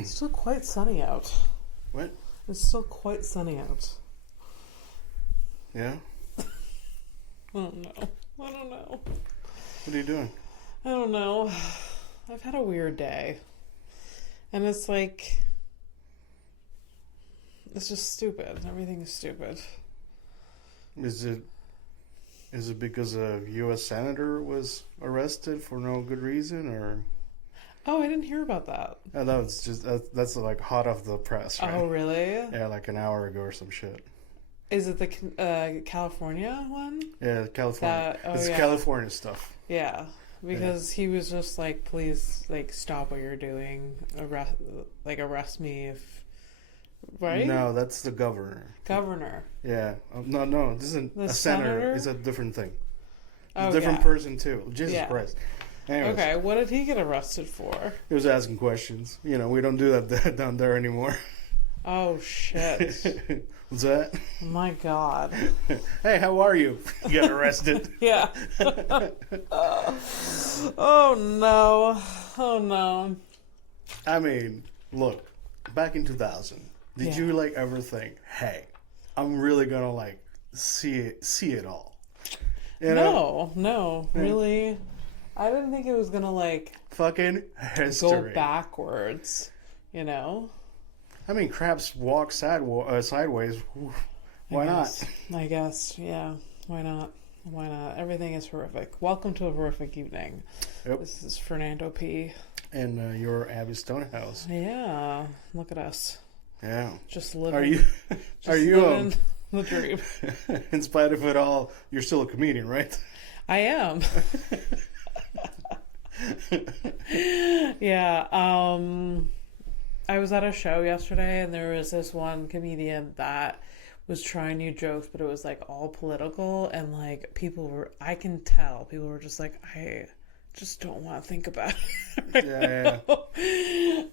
It's still quite sunny out. What? It's still quite sunny out. Yeah? I don't know. What are you doing? I don't know. I've had a weird day. And it's like... It's just stupid. Everything is stupid. Is it because a U.S. senator was arrested for no good reason, or? Oh, I didn't hear about that. No, it's just that's like hot off the press, right? Oh, really? Yeah, like an hour ago or some shit. Is it the California one? Yeah, California. It's yeah. California stuff. Yeah, because he was just like, please, like, stop what you're doing. Arrest me if... Right? No, that's the governor. Governor. Yeah. No, this isn't The a senator. senator? It's a different thing. Oh, a different yeah. person, too. Jesus Yeah. Christ. Anyways, Okay, what did he get arrested for? he was asking questions. You know, we don't do that down there anymore. Oh, shit. What's that? My God. Hey, how are you? You get arrested. Yeah. Oh, no. Oh, no. I mean, look, back in 2000, did Yeah. you like ever think, hey, I'm really gonna like see it all? You know? No, really. I didn't think it was gonna like Fucking history. go backwards, you know? I mean, crabs walk sideways. Why not? I guess, yeah. Why not? Why not? Everything is horrific. Welcome to a horrific evening. Yep. This is Fernando P. And you're Abby Stonehouse. Yeah, look at us. Yeah. Just living. Are you living the dream? in spite of it all, you're still a comedian, right? I am. Yeah. I was at a show yesterday, and there was this one comedian that was trying new jokes, but it was like all political, and like I can tell people were just like, I just don't want to think about it right Yeah. now.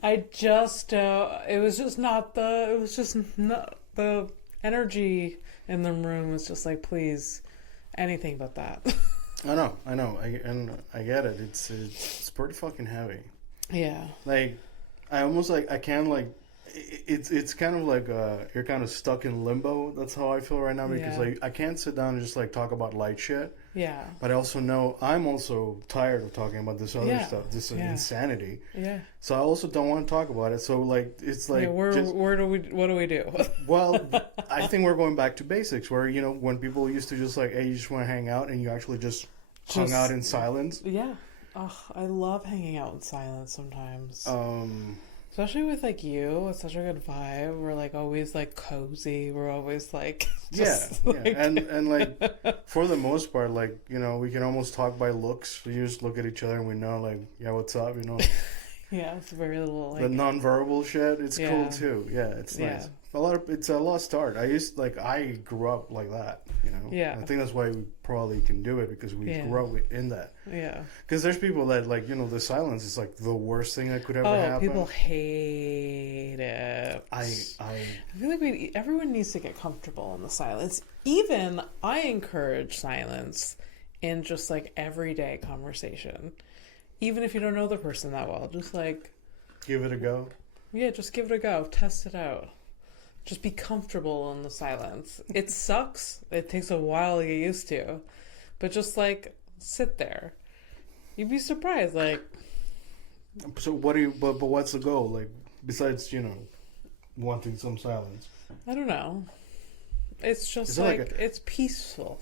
I just it was just not the energy in the room was just like, please, anything but that. I know. I get it. It's pretty fucking heavy. Yeah. Like, I almost like I can't like. It's kind of like you're kind of stuck in limbo. That's how I feel right now, because Yeah. like I can't sit down and just like talk about light shit. Yeah. But I also know I'm also tired of talking about this other Yeah. stuff, this Yeah. insanity. Yeah. So I also don't want to talk about it. So like it's like Yeah, what do we do? well, I think we're going back to basics, where you know when people used to just like, hey, you just want to hang out, and you actually just hung out in silence. Yeah. Oh, I love hanging out in silence sometimes. Um. Especially with like you, it's such a good vibe. We're like always like cozy. We're always like just, yeah. like... And like for the most part, like, you know, we can almost talk by looks. We just look at each other and we know like, yeah, what's up, you know. Yeah, it's very little like the nonverbal shit, it's Yeah. cool too. Yeah, it's Yeah. nice. It's a lost art. I grew up like that, you know. Yeah. I think that's why we probably can do it, because we Yeah. grew up in that. Yeah. Because there's people that like, you know, the silence is like the worst thing that could ever Oh, happen. people hate it. I feel like everyone needs to get comfortable in the silence. Even I encourage silence in just like everyday conversation. Even if you don't know the person that well, just like give it a go. Yeah, just give it a go. Test it out. Just be comfortable in the silence. It sucks. It takes a while to get used to. But just like sit there. You'd be surprised, like So what do you but what's the goal? Like, besides, you know, wanting some silence? I don't know. It's just like it's peaceful.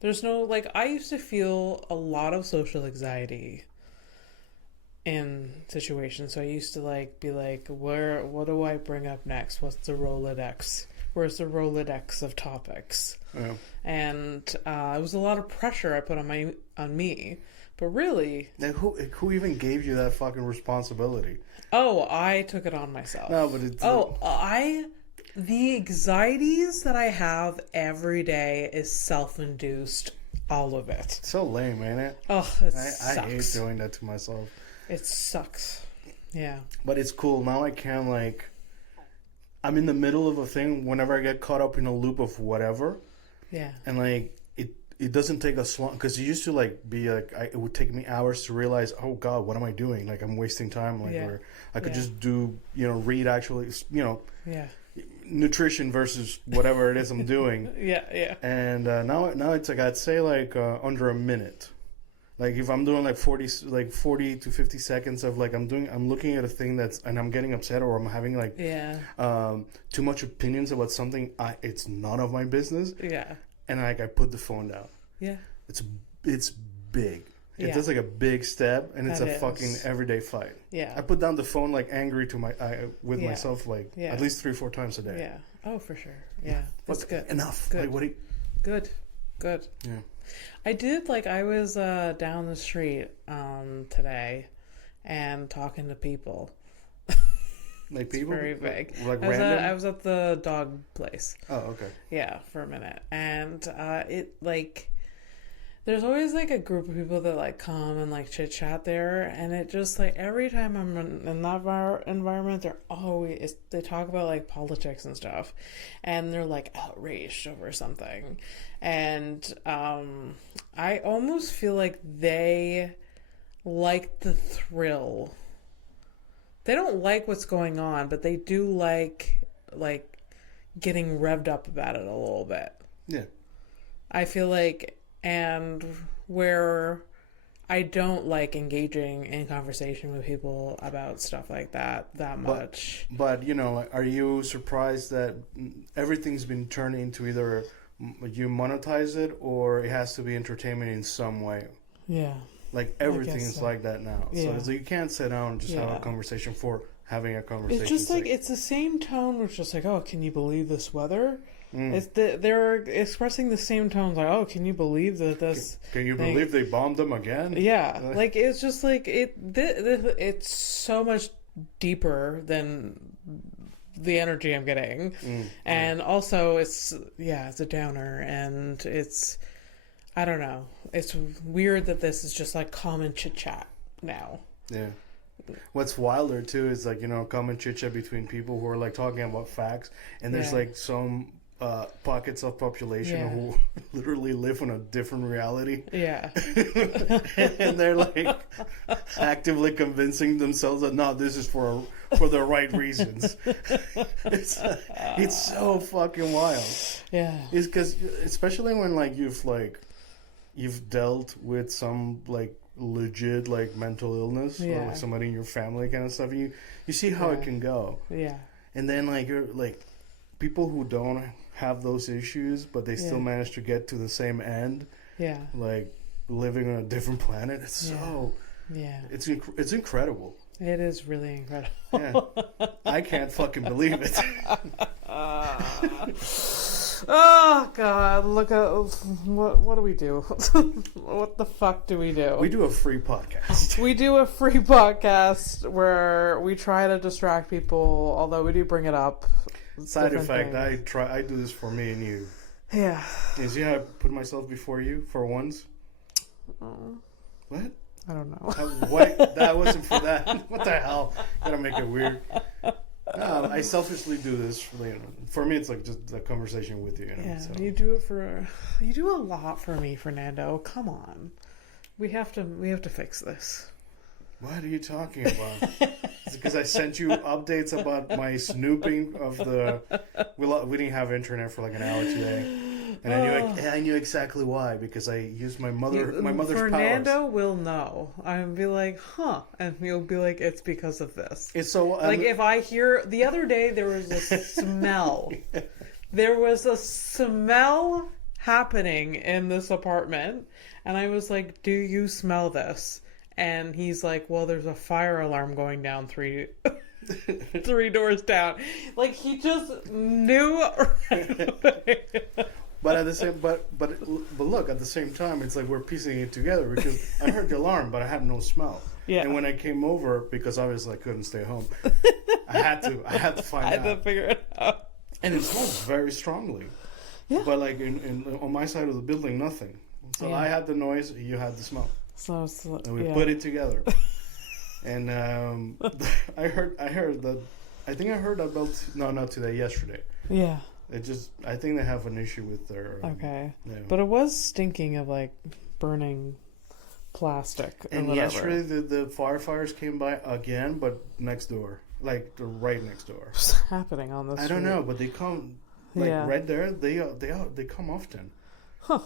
There's no like I used to feel a lot of social anxiety in situations. So I used to like be like, what do I bring up next? What's the Rolodex? Where's the Rolodex of topics? Yeah. And it was a lot of pressure I put on me. But really, Like, who even gave you that fucking responsibility? oh, I took it on myself. No, but it's the anxieties that I have every day is self-induced, all of it. so lame, ain't it? Oh, it I hate sucks. doing that to myself. It sucks. Yeah. But it's cool. Now I can, like, I'm in the middle of a thing whenever I get caught up in a loop of whatever. Yeah. And, like, it doesn't take us long, because it used to like be like it would take me hours to realize, oh God, what am I doing? Like I'm wasting time. Like where I could just do, read actually, nutrition versus whatever it is I'm doing. Yeah. And now it's like I'd say like under a minute. Like if I'm doing like 40 to 50 seconds of like I'm looking at a thing and I'm getting upset, or I'm having like too much opinions about something, it's none of my business. Yeah. And like I put the phone down. Yeah. It's big. It does like a big step, and it's a fucking everyday fight. Yeah. I put down the phone like angry to myself like at least 3-4 times a day. Yeah. Oh, for sure. Yeah. That's good. Enough. Good. Like Good. Yeah. I did, like, I was down the street today and talking to people. Like people? Very big. Like random? I was at the dog place. Oh, okay. Yeah, for a minute. And it, like, there's always, like, a group of people that, like, come and, like, chit-chat there. And it just, like, every time I'm in that environment, they talk about, like, politics and stuff. And they're, like, outraged over something. And I almost feel like they like the thrill. They don't like what's going on, but they do like getting revved up about it a little bit. Yeah. I feel like, and where I don't like engaging in conversation with people about stuff like that much. But are you surprised that everything's been turned into either you monetize it or it has to be entertainment in some way? Yeah. Like everything is like that now. Yeah. So you can't sit down and just have a conversation for having a conversation. It's just like it's the same tone, which is just like, oh, can you believe this weather? It's they're expressing the same tones, like, oh, can you believe that this? Can you believe they bombed them again? Yeah, like it's just like it's so much deeper than the energy I'm getting, and also it's a downer, and it's, I don't know, it's weird that this is just like common chit chat now. Yeah. What's wilder too is like common chit chat between people who are like talking about facts, and there's like some pockets of population who literally live on a different reality. Yeah. And they're like actively convincing themselves that no, this is for the right reasons. It's so fucking wild. Yeah. It's because especially when like you've dealt with some like legit like mental illness or like somebody in your family kind of stuff, you see how it can go. Yeah. And then like you're like people who don't have those issues but they still manage to get to the same end. Yeah. Like living on a different planet. It's so it's incredible. It is really incredible. Yeah. I can't fucking believe it. Oh God! Look at what do we do? What the fuck do we do? We do a free podcast. We do a free podcast where we try to distract people, although we do bring it up. Side effect: I do this for me and you. Yeah. Is I put myself before you for once? What? I don't know. What? That wasn't for that. What the hell? Gotta make it weird. No, I selfishly do this for me. It's like just a conversation with you. Yeah, so. You do a lot for me, Fernando. Come on, we have to fix this. What are you talking about? It's because I sent you updates about my snooping of the. We didn't have internet for like an hour today, and I knew exactly why, because I used my mother's Fernando powers. Will know. I'll be like, huh, and he'll be like, it's because of this. It's so like if I hear the other day there was a smell. There was a smell happening in this apartment, and I was like, do you smell this? And he's like, well, there's a fire alarm going down three doors down. Like, he just knew. But at the same, but look, at the same time, it's like we're piecing it together, because I heard the alarm, but I had no smell. Yeah. And when I came over, because obviously I couldn't stay home, I had to find out. I had to figure it out. And it smells very strongly. Yeah. But like on my side of the building, nothing. So I had the noise, you had the smell. And we put it together. And I heard that. I think I heard about not today, yesterday. Yeah. I think they have an issue with their. Okay. Yeah. But it was stinking of like burning plastic. And whatever. yesterday the firefighters came by again, but next door, like right next door. What's happening on this? I don't know, but they come right there. They come often. Huh.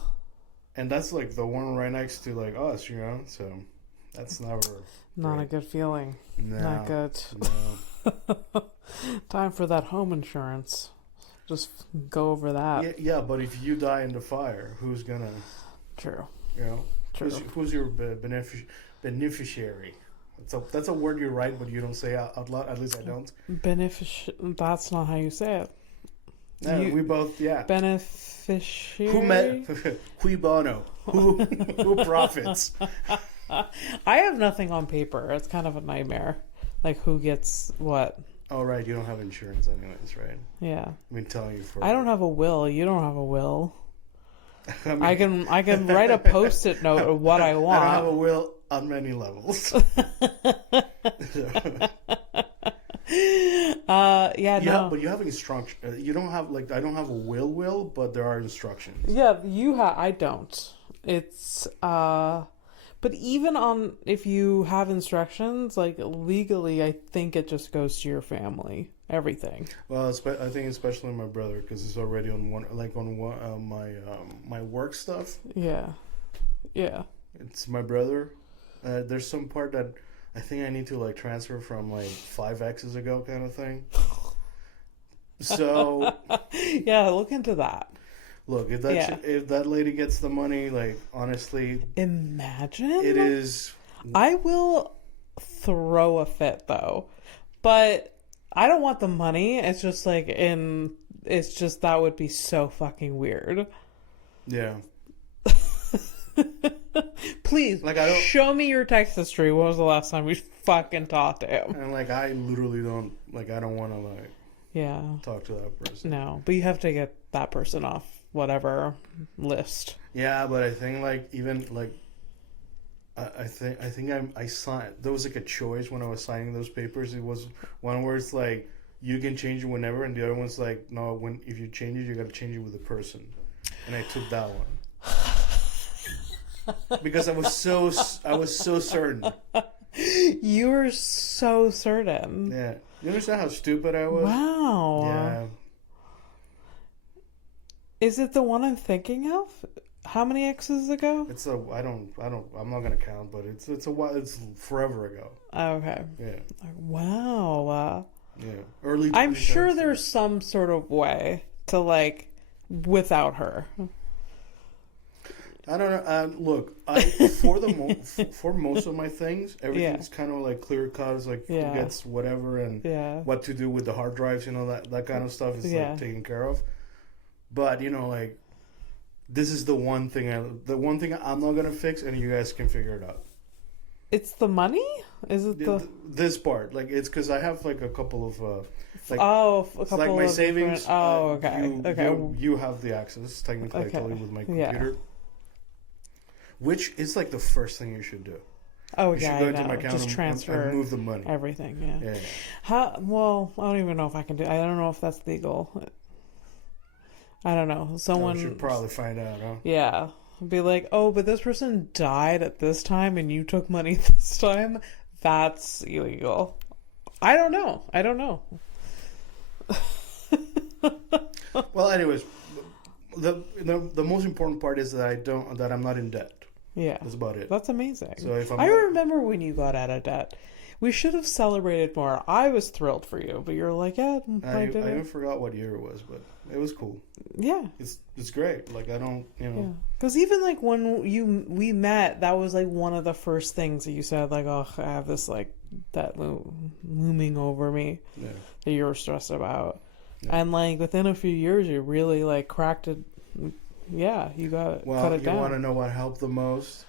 And that's like the one right next to like us, you know. So that's never not great. a good feeling. No, Not good. No. Time for that home insurance. Just go over that. Yeah, but if you die in the fire, who's gonna? True. You know, True. who's your beneficiary? That's a word you write, but you don't say out loud. At least I don't. That's not how you say it. No, we both. Yeah. Beneficiary. Who met? Cui bono? Who profits? I have nothing on paper. It's kind of a nightmare. Like who gets what? Oh right, you don't have insurance anyways, right? Yeah. I've been telling you for. I don't have a will. You don't have a will. I mean, I can write a post-it note of what I want. I don't have a will on many levels. No. But you have instruction. You don't have I don't have a will, but there are instructions. Yeah, you have. I don't. It's but even on if you have instructions, like legally, I think it just goes to your family. Everything. Well, I think especially my brother because it's already on one my work stuff. Yeah. It's my brother. There's some part that I think I need to transfer from 5 X's ago kind of thing. So yeah, look into that. Look, if that lady gets the money, honestly, imagine it is. I will throw a fit though, but I don't want the money. It's just it's just that would be so fucking weird. Yeah. Please, show me your text history. When was the last time we fucking talked to him? And I literally don't I don't want to talk to that person. No, but you have to get that person off whatever list. Yeah, but I think I think I signed. There was a choice when I was signing those papers. It was one where it's you can change it whenever, and the other one's no. If you change it, you got to change it with the person. And I took that one because I was so certain. You were so certain. Yeah, you understand how stupid I was? Wow. Yeah. Is it the one I'm thinking of? How many X's ago? I'm not gonna count, but it's a while. It's forever ago. Oh, okay. Yeah. Wow. Yeah. Early. I'm sure there's some sort of way to without her. I don't know. Look, for most of my things, everything's kind of clear cut. It's who gets whatever and what to do with the hard drives. That kind of stuff is taken care of. But this is the one thing I'm not gonna fix, and you guys can figure it out. It's the money? Is it this part? It's because I have a couple of a couple my of savings. Okay. You have the access technically. Okay. I told you with my computer. Yeah. Which is the first thing you should do. Oh, you should go into my account just transfer and move the money. Everything, yeah. Yeah. Well, I don't even know if I can do. I don't know if that's legal. I don't know. Someone should probably find out, huh? Yeah. Be but this person died at this time and you took money this time. That's illegal. I don't know. Well, anyways, the most important part is that I'm not in debt. Yeah. That's about it. That's amazing. So I remember when you got out of debt. We should have celebrated more. I was thrilled for you, but you're I I even forgot what year it was, but it was cool. Yeah. It's great. I don't, Yeah. Because even when we met, that was one of the first things that you said, oh, I have this that looming over me that you were stressed about. Yeah. And within a few years, you really cracked it. Yeah, you cut it down. You want to know what helped the most?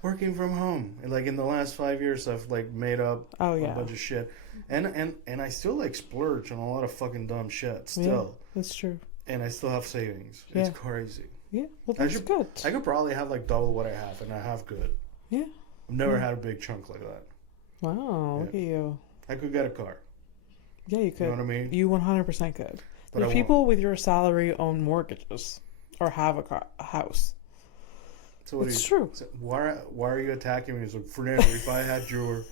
Working from home. In the last 5 years, I've made up a bunch of shit, and I still splurge on a lot of fucking dumb shit still. Yeah, that's true. And I still have savings. Yeah. It's crazy. Yeah, well, that's good. I could probably have double what I have, and I have good. Yeah. I've never had a big chunk like that. Wow, look at you. I could get a car. Yeah, you could. You know what I mean? You 100% could. There's people with your salary own mortgages or have a house. So it's true. So why are you attacking me? It's like, Fernando, if I had your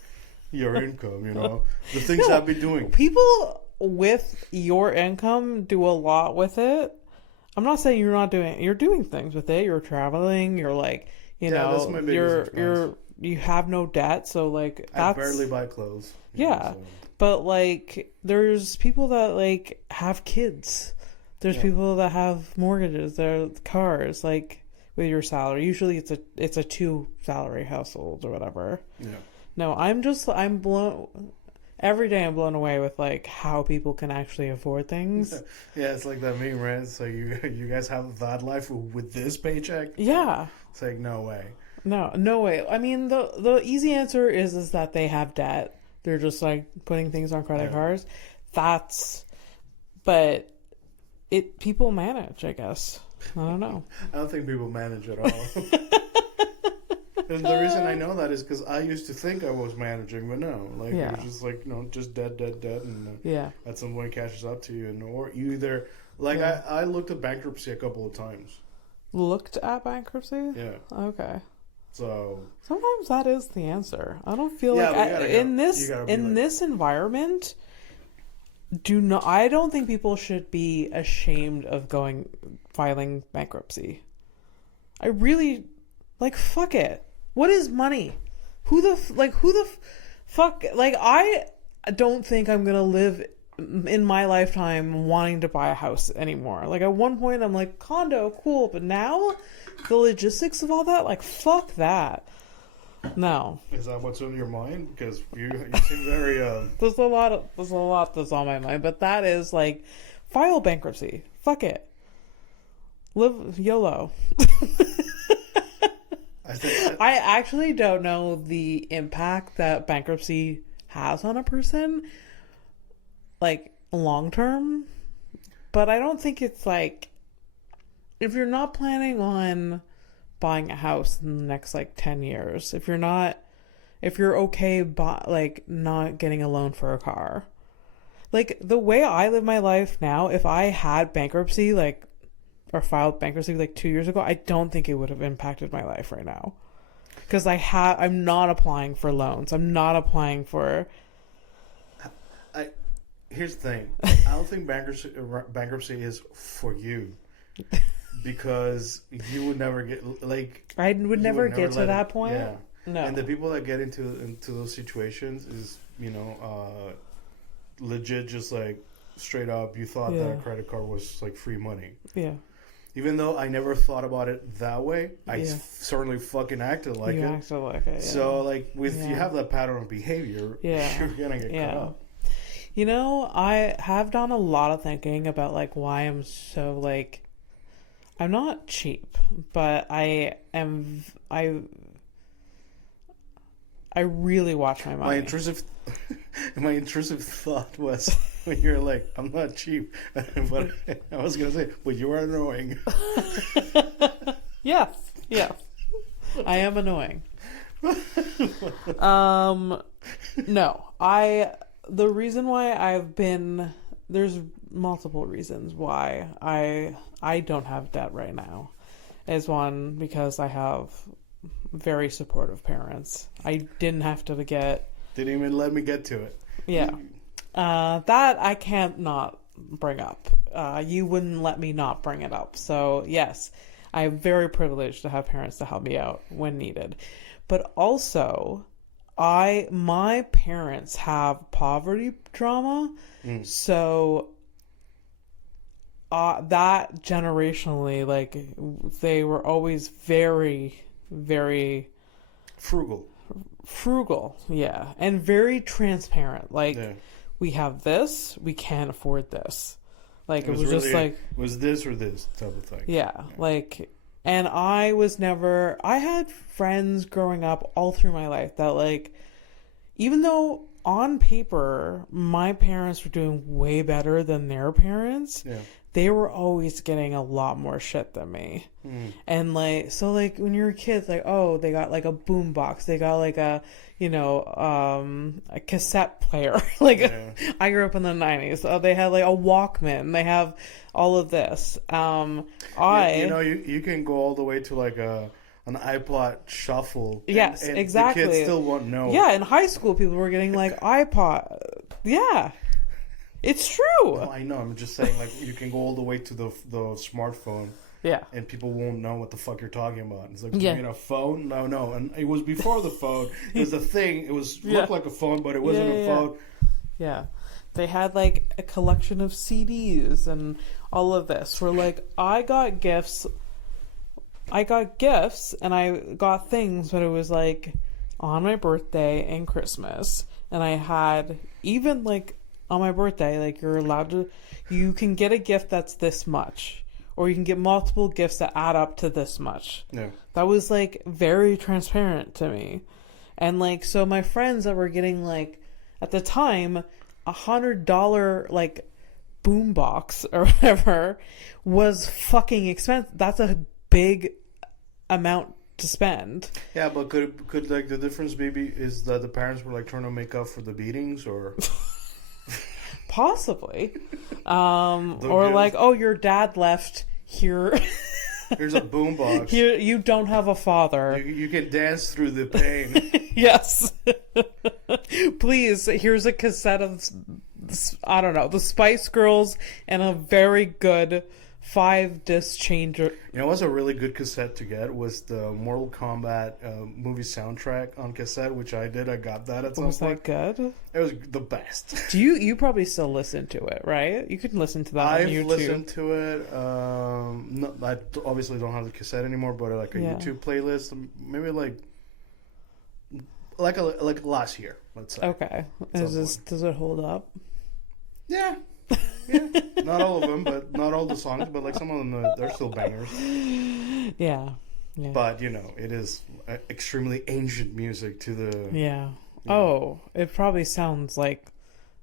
income, the things I'd be doing. People with your income do a lot with it. I'm not saying you're doing things with it. You're traveling. You're like, that's my biggest expense. You have no debt, so like I barely buy clothes. So. But like, there's people that like have kids. There's people that have mortgages. Their cars, like with your salary. Usually, it's a 2 salary household or whatever. Yeah. No, I'm blown. Every day I'm blown away with like how people can actually afford things. Yeah, it's like that meme, right? So you guys have that life with this paycheck? Yeah. It's like, no way. No way. I mean, the easy answer is that they have debt. They're just like putting things on credit cards. But people manage, I guess. I don't know. I don't think people manage at all. And the reason I know that is because I used to think I was managing, but no. Like, it was just like, just debt, and at some point it catches up to you. Or you either, like, I looked at bankruptcy a couple of times. Looked at bankruptcy? Yeah. Okay. So sometimes that is the answer. I don't feel in this environment, I don't think people should be ashamed of filing bankruptcy. I really, like, fuck it. What is money? Who the fuck? Like, I don't think I'm gonna live in my lifetime wanting to buy a house anymore. Like, at one point I'm like, condo, cool, but now the logistics of all that, like, fuck that. No. Is that what's on your mind? Because you seem very There's a lot that's on my mind, but that is like, file bankruptcy. Fuck it. Live YOLO. I actually don't know the impact that bankruptcy has on a person, like, long term, but I don't think it's like, if you're not planning on buying a house in the next like 10 years, if you're okay not getting a loan for a car, like the way I live my life now, if I had bankruptcy or filed bankruptcy like 2 years ago, I don't think it would have impacted my life right now, because I'm not applying for loans. I'm not applying for. Here's the thing. I don't think bankruptcy is for you, because you would never get I would never get to that point. Yeah. No. And the people that get into those situations is legit, just like straight up. You thought that a credit card was like free money. Yeah. Even though I never thought about it that way, I certainly fucking acted like it. Acted like it. Yeah. So like you have that pattern of behavior, you're gonna get caught up. I have done a lot of thinking about like why I'm so like, I'm not cheap, but I really watch my money. My intrusive thought was when you're like, I'm not cheap, but I was gonna say, but you are annoying. Yes, I am annoying. No, the reason why there's multiple reasons why I don't have debt right now. Is one, because I have very supportive parents. I didn't have to get... Didn't even let me get to it. Yeah. That I can't not bring up. You wouldn't let me not bring it up. So, yes, I'm very privileged to have parents to help me out when needed. But also, my parents have poverty trauma, so that generationally, like, they were always very, very frugal, yeah, and very transparent. Like, we have this, we can't afford this. Like, it was really just like, was this or this type of thing. Yeah, like, and I had friends growing up all through my life that, like, even though on paper my parents were doing way better than their parents, they were always getting a lot more shit than me. And like, so like when you're a kid, like, oh, they got like a boom box, they got like a, you know, a cassette player. Like, I grew up in the 90s. So they had like a Walkman. They have all of this. You know, you can go all the way to like an iPod shuffle. Yes, and exactly. The kids still won't know. Yeah, in high school, people were getting like iPod. Yeah, it's true. No, I know. I'm just saying, like, you can go all the way to the smartphone. Yeah. And people won't know what the fuck you're talking about. It's like, yeah. you mean a phone? No. And it was before the phone. It was a thing. It was looked like a phone, but it wasn't a phone. Yeah. They had like a collection of CDs and all of this. Where like, I got gifts and I got things, but it was like on my birthday and Christmas. And I had, even like on my birthday, like you can get a gift that's this much. Or you can get multiple gifts that add up to this much. Yeah. That was like very transparent to me. And like, so my friends that were getting like, at the time, $100 like boombox or whatever was fucking expensive. That's a big amount to spend. Yeah, but could like the difference maybe is that the parents were like trying to make up for the beatings, or possibly, or like, oh, your dad left here. Here's a boombox. Here, you don't have a father. You can dance through the pain. Yes. Please, here's a cassette of, I don't know, the Spice Girls and a very good 5-disc changer. You know what's a really good cassette to get was the Mortal Kombat movie soundtrack on cassette, which I did. I got that at some point. Was that good? It was the best. Do you probably still listen to it, right? You can listen to that on YouTube. I've listened to it. No, I obviously don't have the cassette anymore, but like a YouTube playlist, maybe like last year, let's say. Okay. Does it hold up? Yeah. Yeah, not all of them, but not all the songs, but like some of them, they're still bangers. Yeah. But you know, it is extremely ancient music to the. Yeah. Oh, it probably sounds like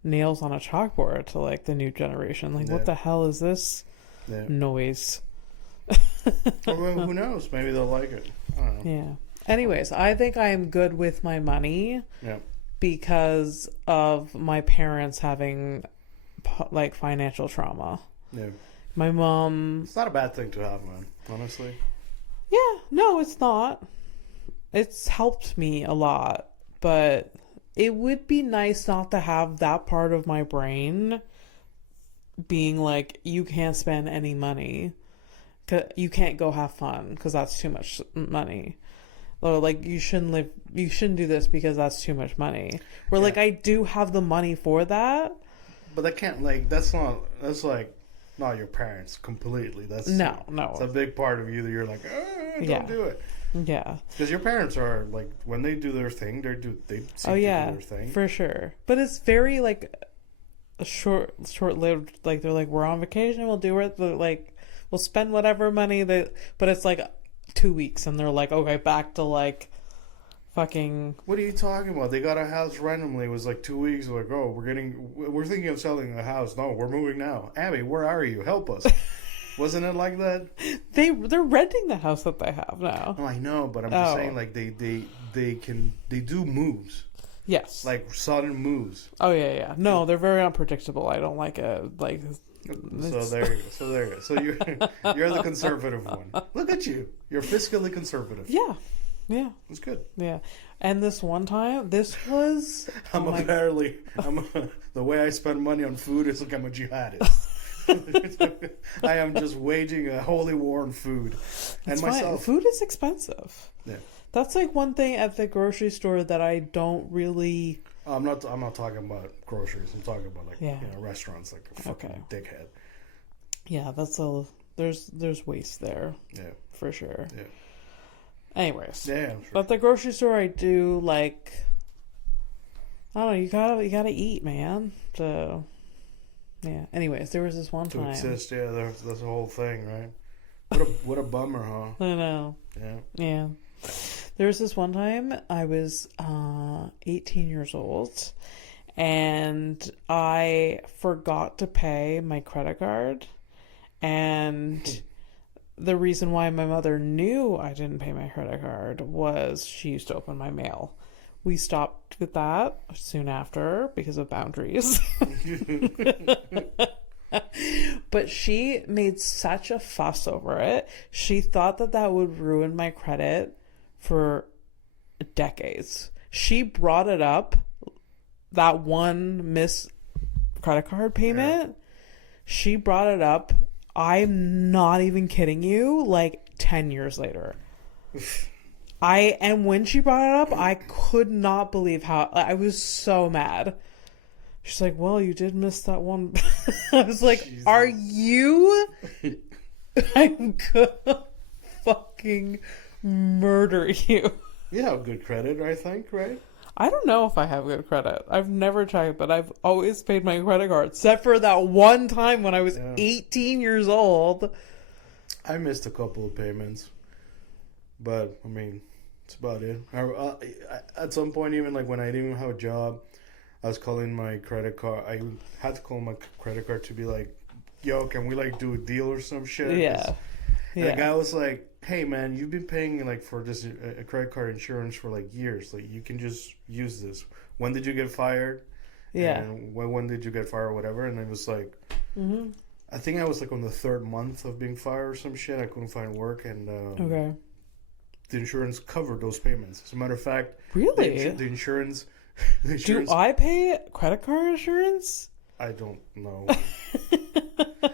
nails on a chalkboard to like the new generation. Like, what the hell is this noise? Well, who knows? Maybe they'll like it. I don't know. Yeah. Anyways, I think I am good with my money. Yeah. Because of my parents having like financial trauma. Yeah. My mom... It's not a bad thing to have, man, honestly. Yeah, no, it's not. It's helped me a lot, but it would be nice not to have that part of my brain being like, you can't spend any money. You can't go have fun because that's too much money. Or like, you shouldn't do this because that's too much money. Where like, I do have the money for that. But that can't, like, that's like not your parents completely. That's no. It's a big part of you that you're like, don't do it. Yeah. Because your parents are like, when they do their thing, they seem to do their thing. For sure. But it's very like short-lived. Like, they're like, we're on vacation, we'll do it. But like, we'll spend whatever money but it's like 2 weeks, and they're like, okay, back to like fucking... What are you talking about? They got a house randomly. It was like 2 weeks. Like, oh, we're thinking of selling the house. No, we're moving now. Abby, where are you? Help us. Wasn't it like that? They're renting the house that they have now. Oh, I know, but I'm just saying, like, they do moves. Yes. Like sudden moves. Oh yeah. No, they're very unpredictable. I don't like it. Like. So there you go. So you're the conservative one. Look at you. You're fiscally conservative. Yeah. It's good. Yeah. And this one time, this was... the way I spend money on food is like I'm a jihadist. I am just waging a holy war on food. And myself. Food is expensive. Yeah. That's like one thing at the grocery store that I don't really... I'm not talking about groceries. I'm talking about restaurants, like a fucking dickhead. Yeah, there's waste there. Yeah. For sure. Yeah. Anyways. Yeah, sure. But the grocery store, I do like... I don't know, you gotta eat, man. So, yeah. Anyways, there was this one time... To exist, that's the whole thing, right? What a bummer, huh? I know. Yeah. There was this one time I was 18 years old, and I forgot to pay my credit card, And the reason why my mother knew I didn't pay my credit card was she used to open my mail. We stopped with that soon after because of boundaries. But she made such a fuss over it. She thought that that would ruin my credit for decades. She brought it up, that one missed credit card payment. Yeah. She brought it up, I'm not even kidding you, like 10 years later. And when she brought it up, I could not believe how, I was so mad. She's like, well, you did miss that one. I was like, Jesus. Are you? I'm gonna fucking murder you. You have good credit, I think, right? I don't know if I have good credit. I've never checked, but I've always paid my credit card, except for that one time when I was 18 years old. I missed a couple of payments, but, I mean, that's about it. At some point, even like when I didn't even have a job, I was calling my credit card. I had to call my credit card to be like, yo, can we like do a deal or some shit? Yeah. And the guy was like, hey man, you've been paying like for this a credit card insurance for like years. Like you can just use this. When did you get fired? Yeah. And when did you get fired or whatever? And I was like, I think I was like on the 3rd month of being fired or some shit. I couldn't find work, and okay. The insurance covered those payments. As a matter of fact, really, the insurance. Do I pay credit card insurance? I don't know.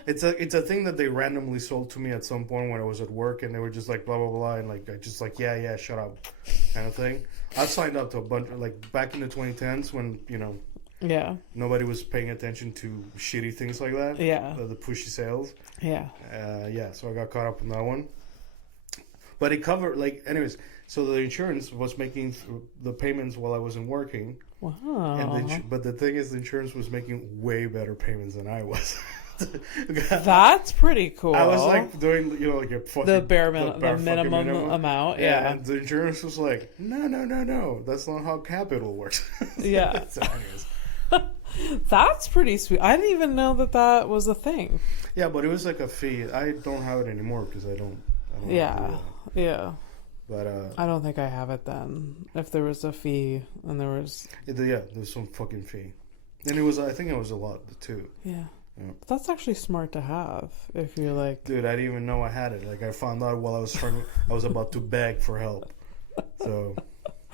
It's a thing that they randomly sold to me at some point when I was at work, and they were just like blah blah blah, and like I just like yeah shut up kind of thing. I signed up to a bunch like back in the 2010s when nobody was paying attention to shitty things like that. Yeah, the pushy sales. Yeah. So I got caught up in that one. But it covered, like, anyways, so the insurance was making the payments while I wasn't working. Wow. But the thing is, the insurance was making way better payments than I was. That's pretty cool. I was, like, doing, like a fucking... The minimum amount, yeah. And the insurance was like, no. That's not how capital works. Yeah. So anyways. That's pretty sweet. I didn't even know that was a thing. Yeah, but it was like a fee. I don't have it anymore because I don't Yeah. But I don't think I have it then. If there was a fee and there was there's some fucking fee. And I think it was a lot too. Yeah. That's actually smart to have if you're like, dude, I didn't even know I had it. Like I found out while I was about to beg for help. So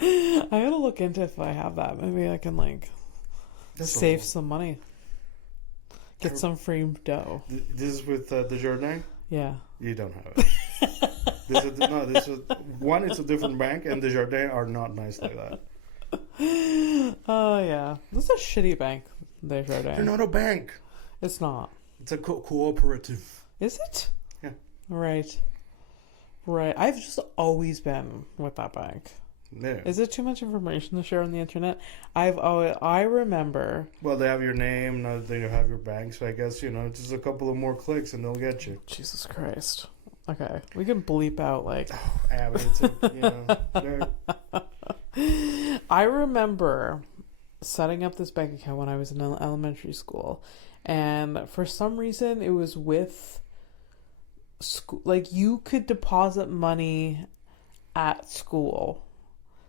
I gotta look into if I have that. Maybe I can like save some money. Get some free dough. This is with Desjardins? Yeah. You don't have it. It's a different bank, and Desjardins are not nice like that. Oh, yeah. This is a shitty bank, Desjardins. They're not a bank. It's not. It's a cooperative. Is it? Yeah. Right. I've just always been with that bank. Yeah. Is it too much information to share on the internet? I remember. Well, they have your name, now they have your bank, so I guess, just a couple of more clicks and they'll get you. Jesus Christ. Okay, we can bleep out like. Oh, Abby, I remember setting up this bank account when I was in elementary school, and for some reason it was with school. Like you could deposit money at school.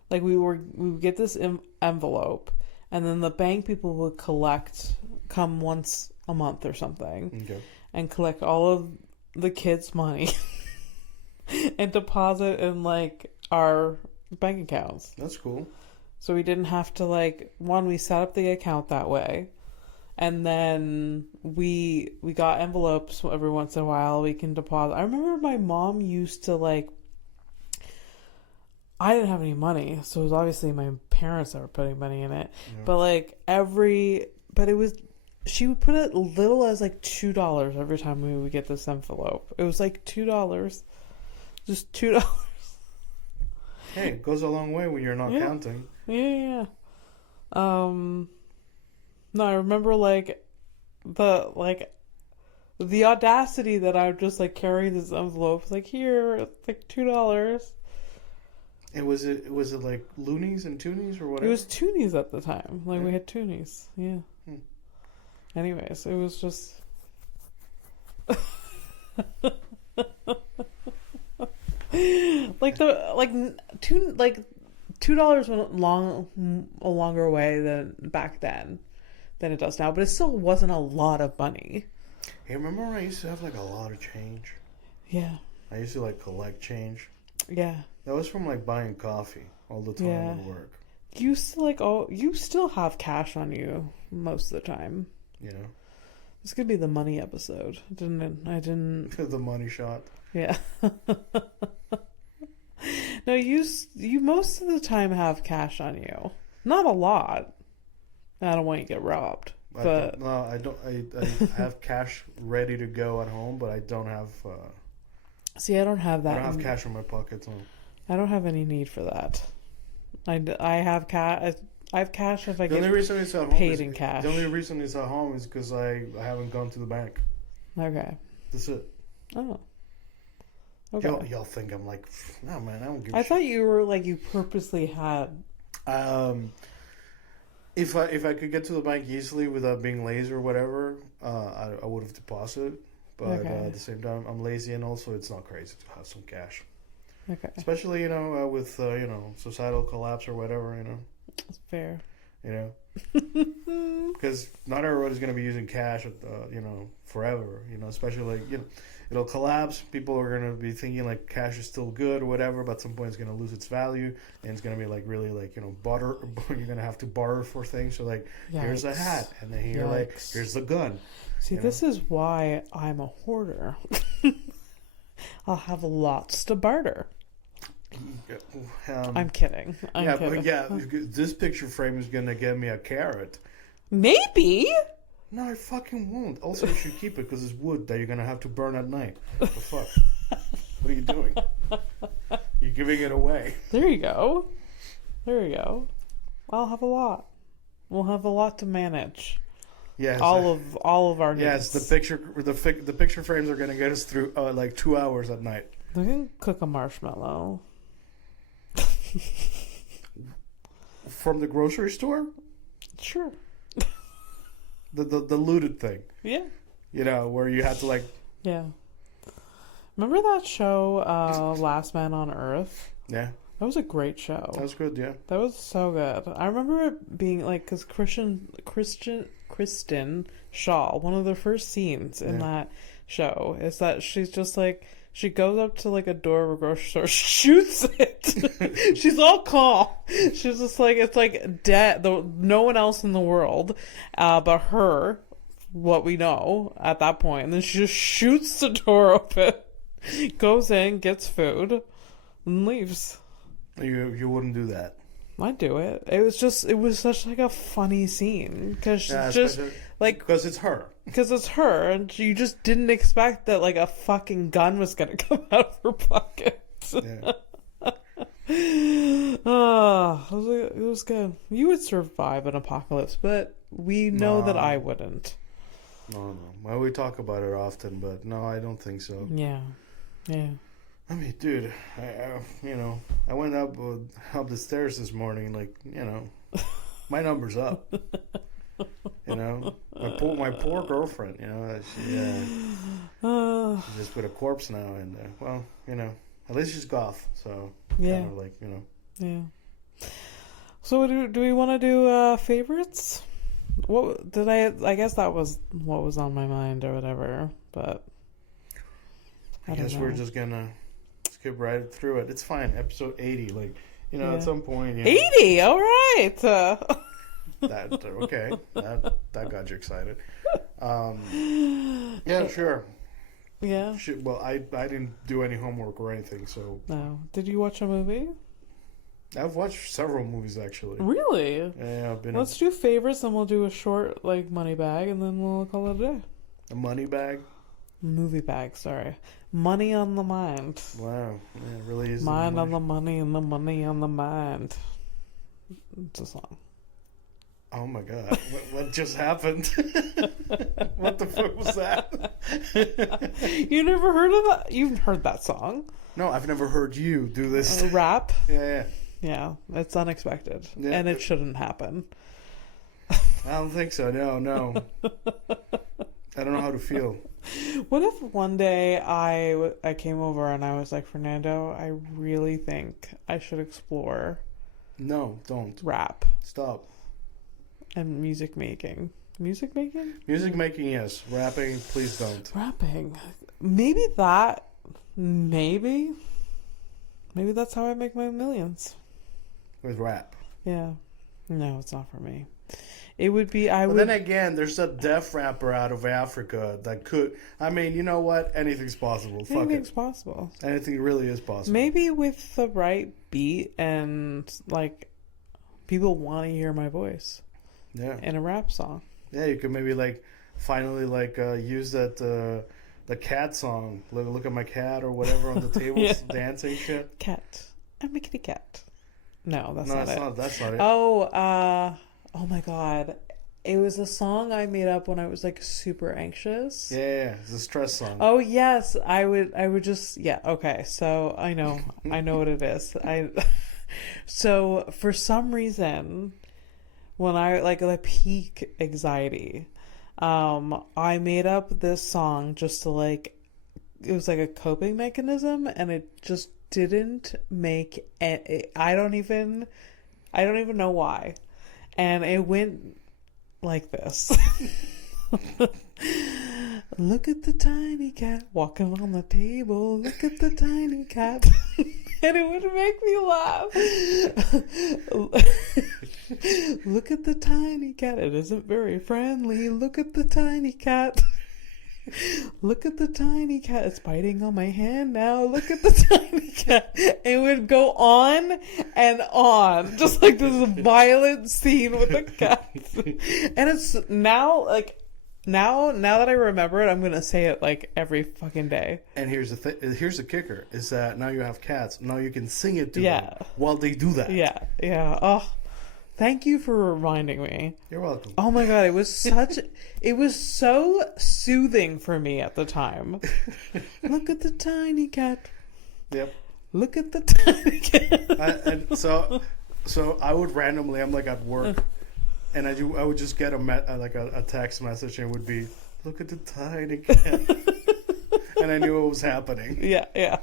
Like we would get this envelope, and then the bank people would come once a month or something, and collect all of the kids' money and deposit in like our bank accounts. That's cool. So we didn't have to we set up the account that way, and then we got envelopes every once in a while we can deposit. I remember my mom used to I didn't have any money, so it was obviously my parents that were putting money in it. Yeah. But it was, she would put it little as $2 every time we would get this envelope. It was $2, just $2. Hey, it goes a long way when you're not counting. Yeah. No, I remember the audacity that I would just carry this envelope. It's here, it's $2. And was it like loonies and toonies or whatever? It was toonies at the time. We had toonies. Yeah. Anyways, it was just Like $2 went a longer way than back then than it does now, but it still wasn't a lot of money. Hey, remember when I used to have like a lot of change? Yeah. I used to like collect change. Yeah. That was from like buying coffee all the time at work. You still you still have cash on you most of the time. You know. This could be the money episode. I didn't. The money shot. Yeah. No, you most of the time have cash on you. Not a lot. I don't want you to get robbed. But I don't. I have cash ready to go at home, but I don't have. See, I don't have that. I don't have cash in my pockets. I don't have any need for that. I have cash. I have cash if I get paid in cash. The only reason it's at home is because I haven't gone to the bank. Okay. That's it. Oh. Okay. Y'all think I'm like, no man, I don't give a I shit. thought you were like you purposely had. If I could get to the bank easily without being lazy or whatever, I would have deposited. But at the same time, I'm lazy, and also it's not crazy to have some cash. Okay. Especially with societal collapse or whatever, That's fair. Because not everybody's going to be using cash forever. Especially it'll collapse. People are going to be thinking like cash is still good or whatever, but at some point it's going to lose its value, and it's going to be like really like barter. You're going to have to barter for things. So like, Yikes. Here's a hat, and then here's the gun. See, this is why I'm a hoarder. I'll have lots to barter. I'm kidding. I'm kidding. This picture frame is gonna get me a carrot. Maybe. No, I fucking won't. Also, you should keep it because it's wood that you're gonna have to burn at night. What the fuck? What are you doing? You're giving it away. There you go. I'll have a lot. We'll have a lot to manage. Yes. All of our needs. Yes, the picture frames are gonna get us through like 2 hours at night. We can cook a marshmallow. From the grocery store? Sure. The looted thing. Yeah. Where you had to like. Yeah. Remember that show, Last Man on Earth? Yeah. That was a great show. That was good, yeah. That was so good. I remember it being like, because Kristen Shaw, one of the first scenes in that show is that she's just like, she goes up to like a door of a grocery store, shoots it. She's all calm. She's just like, it's like dead. No one else in the world, but her, what we know at that point. And then she just shoots the door open, goes in, gets food, and leaves. You wouldn't do that. I'd do it. It was such like a funny scene because because it's her. Because it's her, and you just didn't expect that like a fucking gun was gonna come out of her pocket. Yeah. It was good. You would survive an apocalypse, but we know that I wouldn't. No. Well, we talk about it often, but no, I don't think so. Yeah. I mean, dude, I went up the stairs this morning, like, my number's up. My poor girlfriend, she's just with a corpse now, and at least she's goth, so yeah, kind of like, yeah. So do we want to do favorites? What did I guess that was what was on my mind or whatever, but I guess we're just gonna skip right through it. It's fine. Episode 80, like, at some point. 80. All right. That okay. That got you excited. Yeah, sure. Yeah. Well, I didn't do any homework or anything, so. No. Did you watch a movie? I've watched several movies actually. Really? Yeah, I've been. Let's do favorites, and we'll do a short like money bag, and then we'll call it a day. A money bag. Movie bag, sorry. Money on the mind. Wow, yeah, it really is. Mind on the money and the money on the mind. It's a song. Oh my god, what just happened? What the fuck was that? You never heard of that? You've heard that song? No, I've never heard you do this. Rap? Yeah. Yeah, it's unexpected. Yeah. And it shouldn't happen. I don't think so, no. I don't know how to feel. What if one day I came over and I was like, Fernando, I really think I should explore No, don't. rap Stop. and music making. Music making? Music making, yes. Rapping, please don't. Rapping. Maybe that. Maybe that's how I make my millions. With rap. Yeah. No, it's not for me. It would be, But then again, there's a deaf rapper out of Africa that could. I mean, you know what? Anything's possible. Fuck anything's it. possible. Anything really is possible. Maybe with the right beat and, like, people want to hear my voice. Yeah. In a rap song. Yeah, you could maybe, like, finally, like, use that, the cat song. Look at my cat or whatever on the table, dancing shit. Cat. I'm a kitty cat. No, that's No, not that's it. not. That's not it. Oh my god. It was a song I made up when I was like super anxious. Yeah, it's a stress song. Oh yes, I would just okay. So I know what it is. So for some reason when I like the peak anxiety, I made up this song just to like, it was like a coping mechanism, and it just didn't make I don't even know why. And it went like this. Look at the tiny cat walking on the table. Look at the tiny cat. And it would make me laugh. Look at the tiny cat. It isn't very friendly. Look at the tiny cat. Look at the tiny cat. It's biting on my hand now. Look at the tiny cat. It would go on and on. Just like this violent scene with the cat. And it's now, like, now that I remember it, I'm going to say it, like, every fucking day. And here's the kicker, is that now you have cats. Now you can sing it to them while they do that. Yeah. Oh, thank you for reminding me. You're welcome. Oh my god, it was so soothing for me at the time. Look at the tiny cat. Yep. Look at the tiny cat. So I would randomly, I'm like at work, and I would just get a text message, and it would be, look at the tiny cat. And I knew what was happening. Yeah.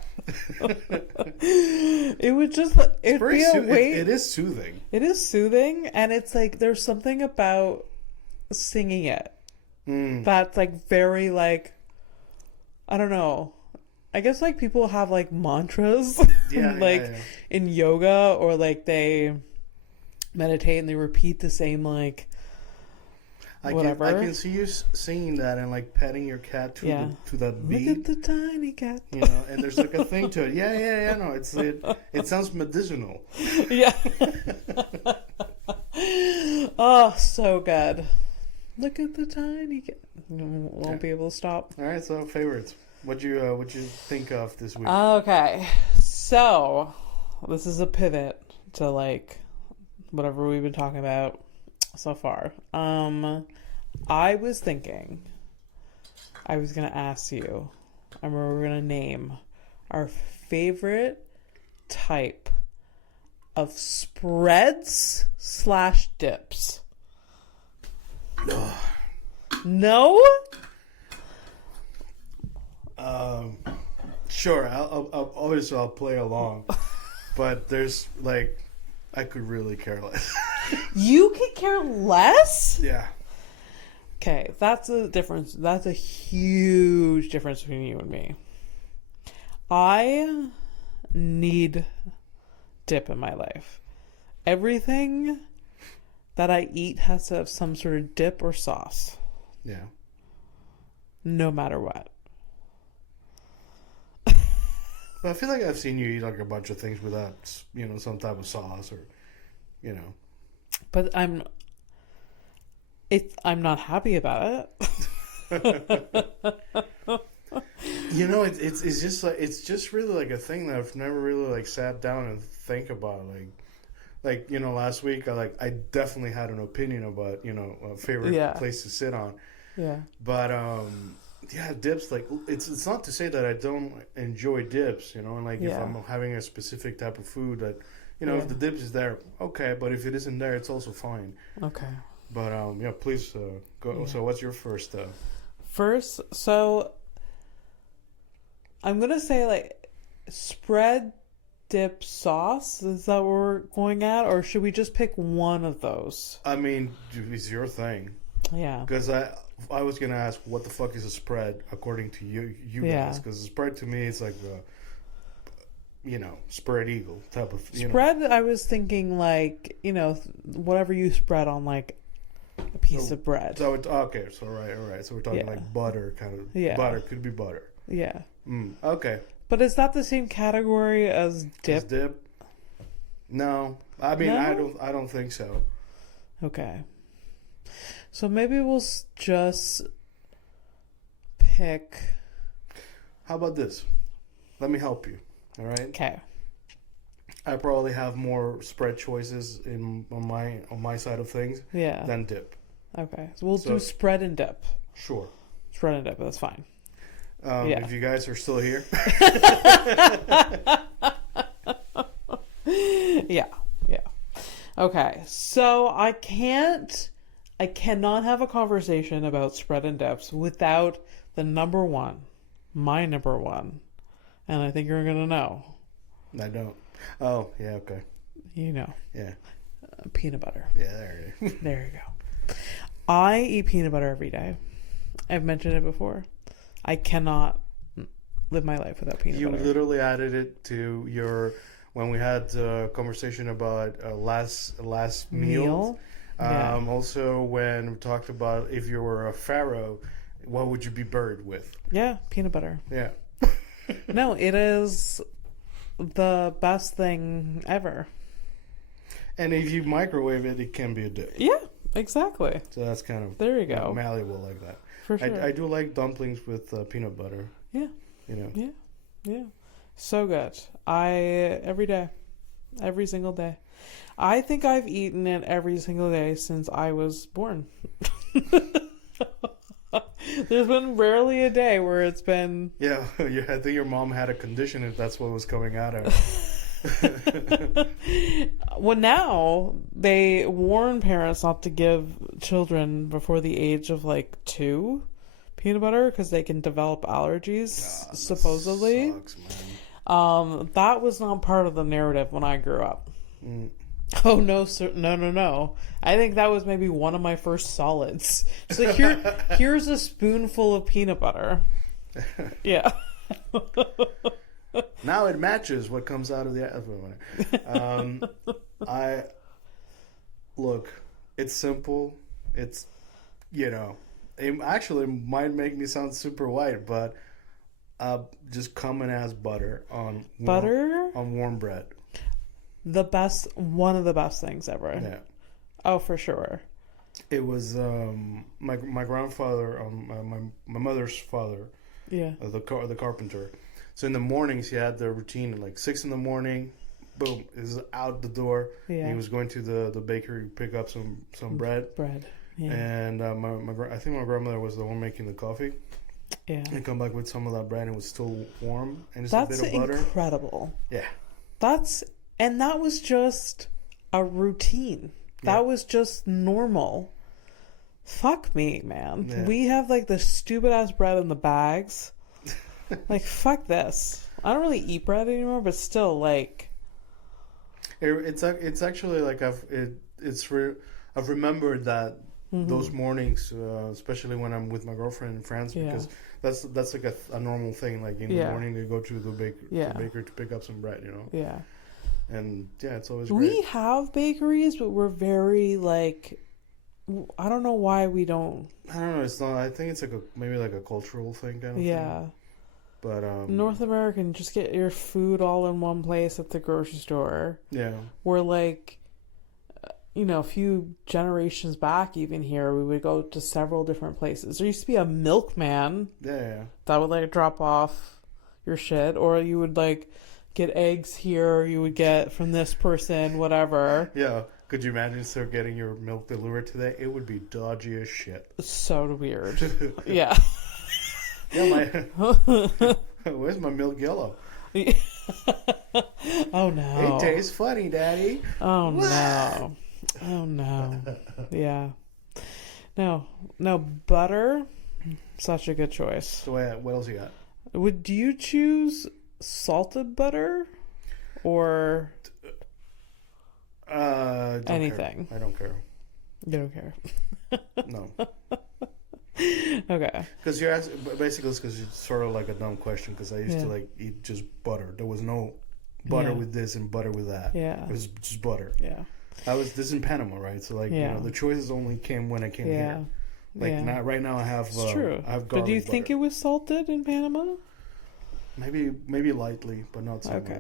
It would just, it'd be a way. It is soothing. It is soothing, and it's like, there's something about singing it that's like very like, I don't know. I guess like people have like mantras, in yoga, or like they meditate and they repeat the same like whatever. I can see you singing that and like petting your cat to that beat. Look at the tiny cat. You know, and there's like a thing to it. Yeah. No, it sounds medicinal. Yeah. Oh, so good. Look at the tiny cat. Won't be able to stop. All right, so favorites. What'd you think of this week? Okay, so this is a pivot to like whatever we've been talking about so far. I was thinking I was gonna ask you, and we're gonna name our favorite type of spreads / dips. No? Sure. I'll play along, but there's like, I could really care less. You could care less? Yeah. Okay, that's a difference. That's a huge difference between you and me. I need dip in my life. Everything that I eat has to have some sort of dip or sauce. Yeah. No matter what. Well, I feel like I've seen you eat like a bunch of things without, some type of sauce or, But I'm not happy about it. It's just really like a thing that I've never really like sat down and think about. Like last week I definitely had an opinion about a favorite place to sit on. Yeah. But dips, like it's not to say that I don't enjoy dips, and like if I'm having a specific type of food that if the dips is there, okay, but if it isn't there, it's also fine. Okay. But please go. Yeah. So what's your first First, so I'm gonna say like spread, dip, sauce. Is that what we're going at, or should we just pick one of those? I mean, it's your thing. Yeah. Because I was gonna ask what the fuck is a spread according to you Yeah. guys? Because a spread to me is like spread eagle type of Spread. I was thinking like whatever you spread on like a piece of bread. So okay, so all right. So we're talking Yeah. like butter kind of. Yeah. Butter could be butter. Yeah. Okay. But is that the same category as dip? Is dip? No, I mean No? I don't think so. Okay. So maybe we'll just pick. How about this? Let me help you. All right. Okay. I probably have more spread choices on my side of things Yeah. than dip. Okay. So we'll do spread and dip. Sure. Spread and dip. That's fine. If you guys are still here. Yeah. Okay. So I cannot have a conversation about spread and dips without the number one, my number one. And I think you're going to know. I don't. Oh, yeah, okay. Yeah. Peanut butter. Yeah, there it is. There you go. I eat peanut butter every day. I've mentioned it before. I cannot live my life without peanut butter. You literally added it to your when we had a conversation about last meal. Yeah. Also, when we talked about if you were a pharaoh, what would you be buried with? Yeah, peanut butter. Yeah. No, it is the best thing ever. And if you microwave it, it can be a dip. Yeah, exactly. So that's kind of there you go. malleable like that. For sure. I do like dumplings with peanut butter. Yeah. Yeah. So good. Every day. Every single day. I think I've eaten it every single day since I was born. There's been rarely a day where it's been... Yeah, I think your mom had a condition if that's what was coming out of. Well, now they warn parents not to give children before the age of 2 peanut butter because they can develop allergies, God, supposedly. Sucks, man. That was not part of the narrative when I grew up. Oh, no, sir. No. I think that was maybe one of my first solids. So here's a spoonful of peanut butter. Yeah. Now it matches what comes out of the... Look, it's simple. It's, it actually might make me sound super white, but just common as butter on warm bread. One of the best things ever. Yeah. Oh, for sure. It was my grandfather, my mother's father. Yeah. The carpenter. So in the mornings he had the routine at 6 a.m. Boom, is out the door. Yeah. He was going to the bakery to pick up some bread. Bread. Yeah. And I think my grandmother was the one making the coffee. Yeah. And come back with some of that bread and it was still warm and just That's a bit of butter. Incredible. Yeah. And that was just a routine. Yeah. That was just normal. Fuck me, man. Yeah. We have the stupid ass bread in the bags. Fuck this. I don't really eat bread anymore, but still it's actually I've remembered that those mornings, especially when I'm with my girlfriend in France, because that's a normal thing. In the morning they go to the baker to pick up some bread, Yeah. And it's always great. We have bakeries, but we're very I don't know why we don't. I don't know. It's not. I think it's maybe a cultural thing kind of thing. Yeah. But North American, just get your food all in one place at the grocery store. Yeah. We're a few generations back, even here, we would go to several different places. There used to be a milkman. Yeah. That would drop off your shit, or you would get eggs here. You would get from this person, whatever. Yeah. Could you imagine start getting your milk delivered today? It would be dodgy as shit. So weird. Yeah. Yeah, where's my milk yellow? Oh no. It tastes funny, Daddy. Oh what? No. Oh no. Yeah. No, butter. Such a good choice. So what else you got? Do you choose salted butter or anything? I don't care. You don't care. No. Okay. Because you're asking, basically it's because it's sort of like a dumb question. Because I used to like eat just butter. There was no butter with this and butter with that. Yeah. It was just butter. Yeah. This is in Panama, right? So like the choices only came when I came here. Like not right now. I have. It's true. I have garlic but do you think it was salted in Panama? Maybe lightly, but not so Okay.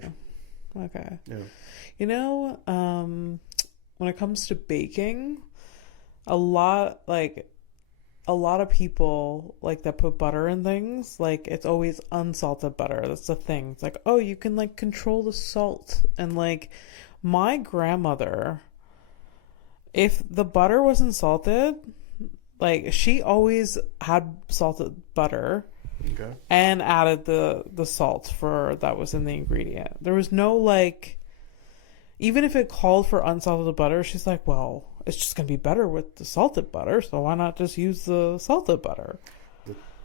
much. Okay. Yeah. You know, when it comes to baking, a lot of people like that put butter in things, like it's always unsalted butter. That's the thing. It's like, oh, you can like control the salt. And like my grandmother, if the butter wasn't salted, like she always had salted butter. Okay. And added the salt that was in the ingredient. There was no like, even if it called for unsalted butter, she's like, well, it's just gonna be better with the salted butter, so why not just use the salted butter?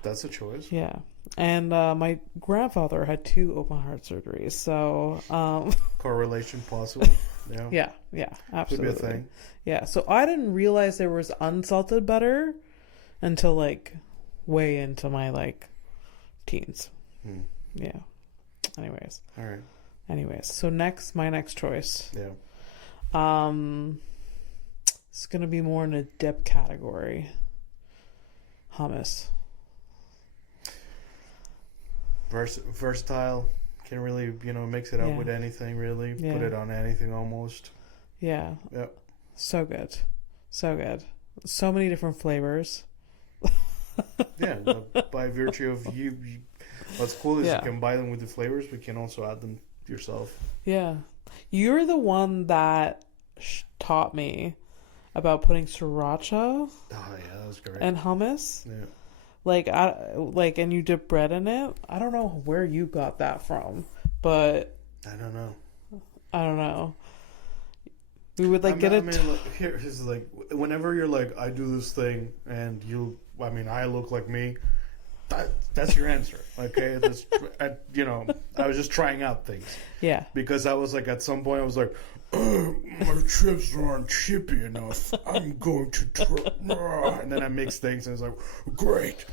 That's a choice. Yeah. And my grandfather had 2 open heart surgeries, so correlation possible. Yeah. Yeah, absolutely. Could be a thing. Yeah, so I didn't realize there was unsalted butter until like way into my like teens. Yeah. Anyways. All right. So my next choice. Yeah. It's gonna be more in a dip category. Hummus. Versatile. Can really, mix it up with anything really. Yeah. Put it on anything almost. Yeah. Yep. So good. So good. So many different flavors. Yeah, by virtue of you what's cool is you can buy them with the flavors, but you can also add them yourself. Yeah. You're the one that taught me about putting sriracha Oh yeah, that was great. and hummus. Yeah. And you dip bread in it. I don't know where you got that from, but I don't know. We would here's like, whenever you're like, I do this thing, and I look like me. That's your answer, okay? I was just trying out things. Yeah. Because I was like, at some point, I was like, my chips aren't chippy enough. I'm going to try. And then I mix things, and it's like, great.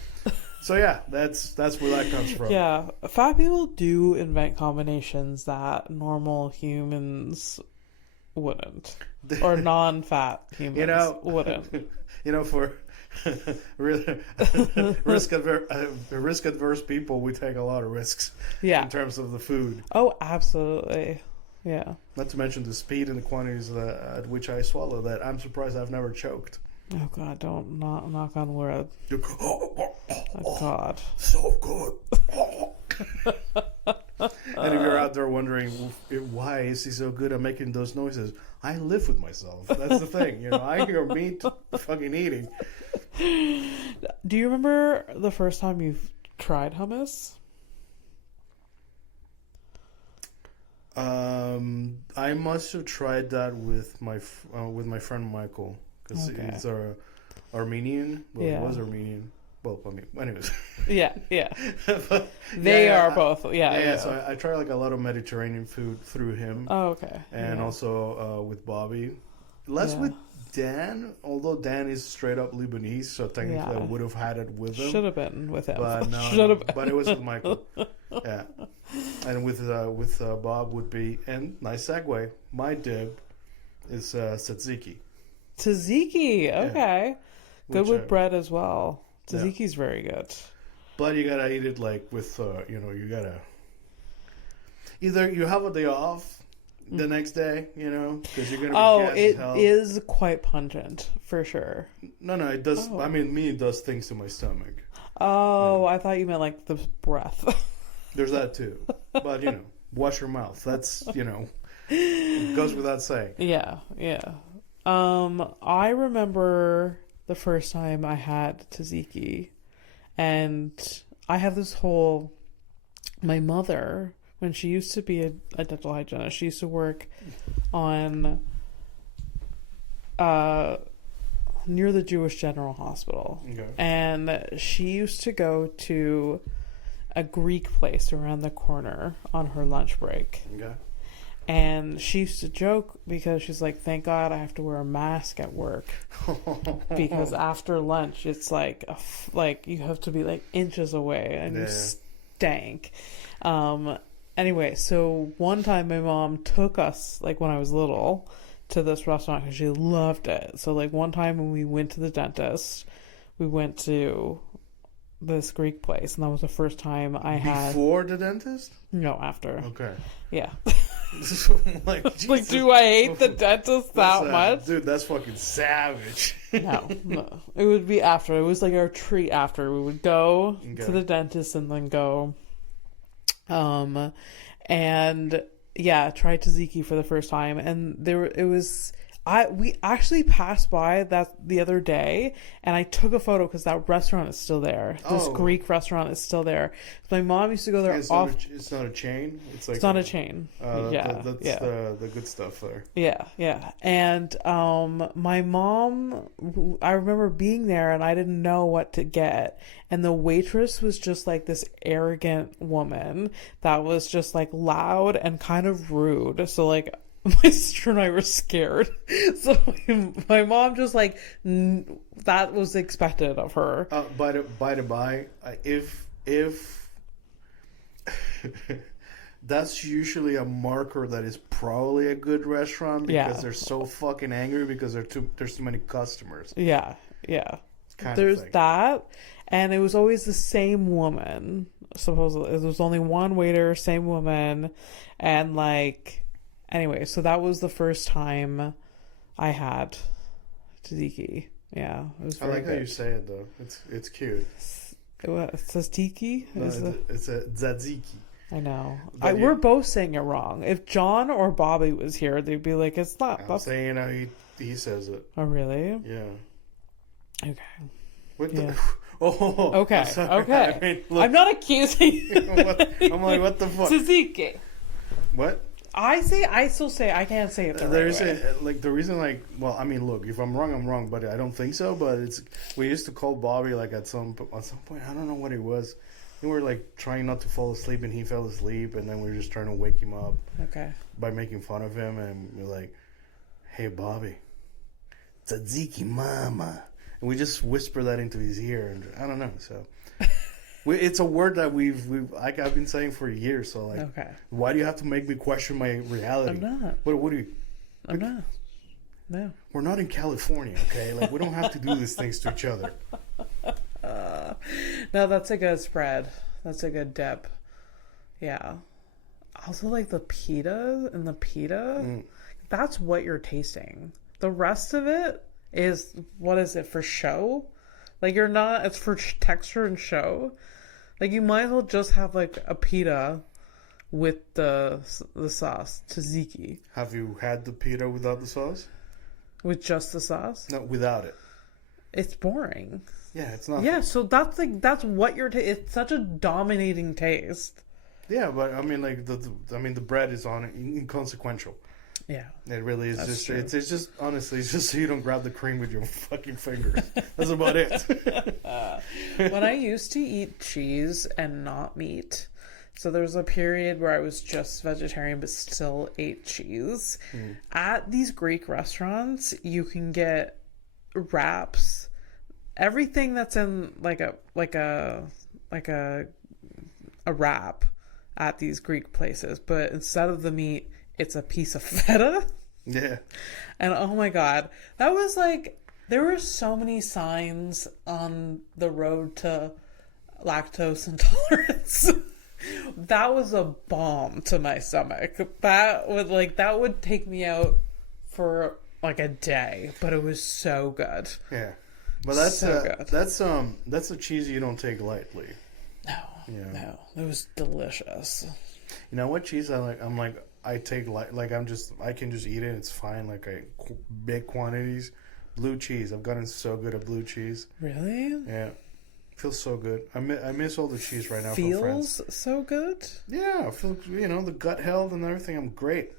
So yeah, that's where that comes from. Yeah, fat people do invent combinations that normal humans wouldn't, or non-fat humans wouldn't. For risk adverse people, we take a lot of risks. Yeah. In terms of the food. Oh, absolutely. Yeah. Not to mention the speed and the quantities at which I swallow. That I'm surprised I've never choked. Oh God! Don't knock on wood. Oh God. So good. And if you're out there wondering why is he so good at making those noises, I live with myself. That's the thing. I hear meat fucking eating. Do you remember the first time you've tried hummus? I must have tried that with my friend Michael, because he's Armenian. Well, he was Armenian. Well, anyways. Yeah. But, they are both. Yeah. So I try like a lot of Mediterranean food through him. Oh, okay. And also with Bobby. Less with Dan, although Dan is straight up Lebanese, so technically I would have had it with him. Should have been with him. But no. But it was with Michael. Yeah. And with Bob would be, and nice segue, my dip is tzatziki. Tzatziki, okay. Yeah. Good with bread as well. Tzatziki's very good. But you gotta eat it like with, you gotta... Either you have a day off the next day, because you're gonna be gassed as hell. Is quite pungent, for sure. No, it does... Oh. I mean, it does things to my stomach. Oh, I thought you meant like the breath. There's that too. But, wash your mouth. That's, it goes without saying. Yeah. I remember the first time I had tzatziki, and I have this whole... My mother, when she used to be a dental hygienist, she used to work on... near the Jewish General Hospital. Okay. And she used to go to a Greek place around the corner on her lunch break. Okay. And she used to joke because she's like, thank God I have to wear a mask at work. Because after lunch, it's like, you have to be like inches away and you stank. Anyway, so one time my mom took us, like when I was little, to this restaurant because she loved it. So like one time when we went to the dentist, we went to this Greek place, and that was the first time I had... Before the dentist? No, after. Okay. Yeah. like, do I hate the dentist that much? Dude, that's fucking savage. No. It would be after. It was like our treat after. We would go to the dentist and then go... and yeah, tried tzatziki for the first time, and we actually passed by that the other day, and I took a photo because that restaurant is still there. This Greek restaurant is still there. My mom used to go there. It's not a chain. It's not a chain. That's the good stuff there. Yeah. And my mom, I remember being there, and I didn't know what to get. And the waitress was just like this arrogant woman that was just like loud and kind of rude. So like, my sister and I were scared. So my mom just like, that was expected of her. By the by, if that's usually a marker that is probably a good restaurant because they're so fucking angry because there's too many customers. Yeah. There's that, and it was always the same woman. Supposedly, there was only one waiter, same woman, and like. Anyway, so that was the first time I had tzatziki. Yeah, it was very I like good. how you say it though. It's cute. It says tiki? No, it's a tzatziki. I know. We're both saying it wrong. If John or Bobby was here, they'd be like, "It's not." I'm saying how he says it. Oh, really? Yeah. Okay. What yeah. the? Oh. Okay. Okay. I mean, look, I'm not accusing you. I'm like, what the fuck? Tzatziki. What? I still say I can't say it the There's right way. like the reason well, I mean, look, if I'm wrong, I'm wrong, but I don't think so. But we used to call Bobby like at some point, I don't know what it was. We were like trying not to fall asleep, and he fell asleep, and then we were just trying to wake him up. Okay. By making fun of him, and we're like, "Hey, Bobby, tzatziki, mama," and we just whisper that into his ear, and I don't know, so. It's a word that I've been saying for years. So like, okay. Why do you have to make me question my reality? I'm not. What do you? I'm not. No. We're not in California, okay? Like we don't have to do these things to each other. No, that's a good spread. That's a good dip. Yeah. Also, like the pita and the pita. That's what you're tasting. The rest of it is what is it for show? Like you're not. It's for texture and show. Like you might as well just have like a pita with the sauce, tzatziki. Have you had the pita without the sauce? With just the sauce? No, without it. It's boring. Yeah, it's not. Yeah, so that's what you're. It's such a dominating taste. Yeah, but I mean, like the bread is inconsequential. Yeah, it really is. Just true. It's just honestly, it's just so you don't grab the cream with your fucking fingers. That's about it. When I used to eat cheese and not meat, so there was a period where I was just vegetarian but still ate cheese. At these Greek restaurants, you can get wraps, everything that's in like a wrap at these Greek places, but instead of the meat, it's a piece of feta. Yeah. And oh my God, that was like, there were so many signs on the road to lactose intolerance. That was a bomb to my stomach. That would take me out for like a day, but it was so good. Yeah. But that's so good. That's a cheese you don't take lightly. No, it was delicious. You know what cheese I like? I take I can just eat it. It's fine. Like big quantities. Blue cheese. I've gotten so good at blue cheese. Really? Yeah. Feels so good. I miss all the cheese right now. Feels so good? Yeah. I feel, the gut health and everything. I'm great.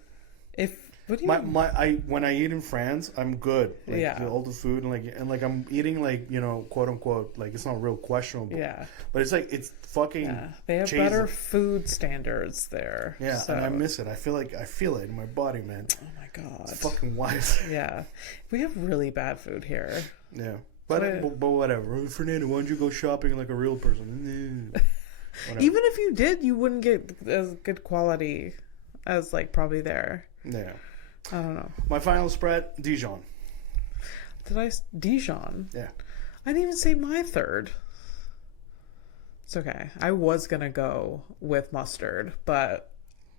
If What do you mean? When I eat in France, I'm good. Like, Yeah. all the food and like I'm eating like, quote unquote, like it's not real questionable. Yeah. But it's like it's fucking. Yeah. They have better food standards there. Yeah, so. and I miss it. I feel it in my body, man. Oh my god. It's fucking wild. Yeah, we have really bad food here. Yeah, but whatever. Fernando, why don't you go shopping like a real person? Even if you did, you wouldn't get as good quality as like probably there. Yeah. I don't know. My final spread, Dijon. Dijon? Yeah. I didn't even say my third. It's okay. I was going to go with mustard, but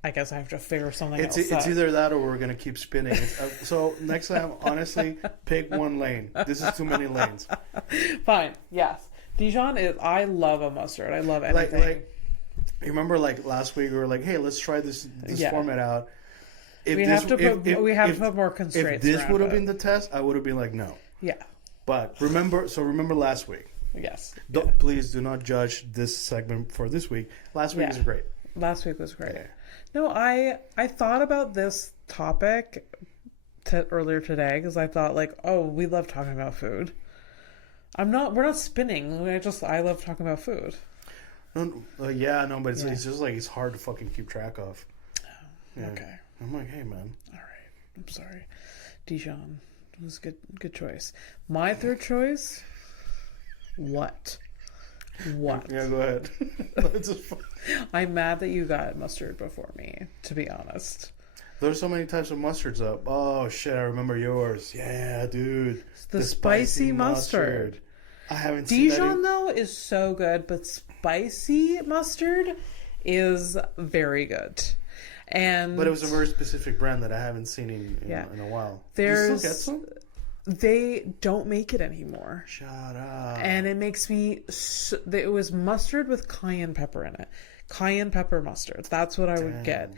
I guess I have to figure something else out. It's either that or we're going to keep spinning. So next time, honestly, pick one lane. This is too many lanes. Fine. Yes. Dijon is, I love a mustard. I love anything. Like, you remember like last week we were like, hey, let's try this format out. We have to put more constraints. If this would have been the test, I would have been like, no. Yeah. But remember last week. Yes. Please do not judge this segment for this week. Last week was great. Last week was great. Yeah. No, I thought about this topic earlier today because I thought like, oh, we love talking about food. We're not spinning. I love talking about food. No, but it's just like it's hard to fucking keep track of. Yeah. Okay. I'm like, hey, man. All right. I'm sorry. Dijon was a good choice. My third choice, what? Yeah, go ahead. I'm mad that you got mustard before me, to be honest. There's so many types of mustards up. Oh, shit, I remember yours. Yeah, dude. The spicy mustard. I haven't seen Dijon, though, is so good, but spicy mustard is very good. But it was a very specific brand that I haven't seen in a while. Do you still get some? They don't make it anymore. Shut up. And it makes me... it was mustard with cayenne pepper in it. Cayenne pepper mustard. That's what I would get.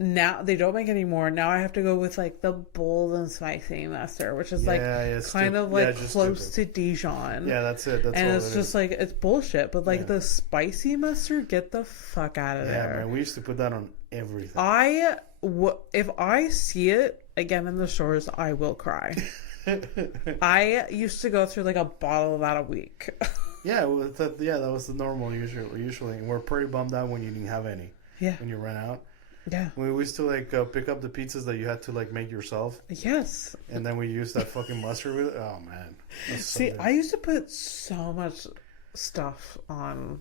Now, they don't make it anymore. Now I have to go with like the bold and spicy mustard, which is close to Dijon. Yeah, that's it. And it's just like, it's bullshit. But like the spicy mustard, get the fuck out of there. Yeah, man. We used to put that on everything. If I see it again in the stores, I will cry. I used to go through like a bottle of that a week. That was the normal usually. And we're pretty bummed out when you didn't have any. Yeah. When you ran out. Yeah. We used to like pick up the pizzas that you had to like make yourself. Yes. And then we used that fucking mustard with it. Oh man. See, I used to put so much stuff on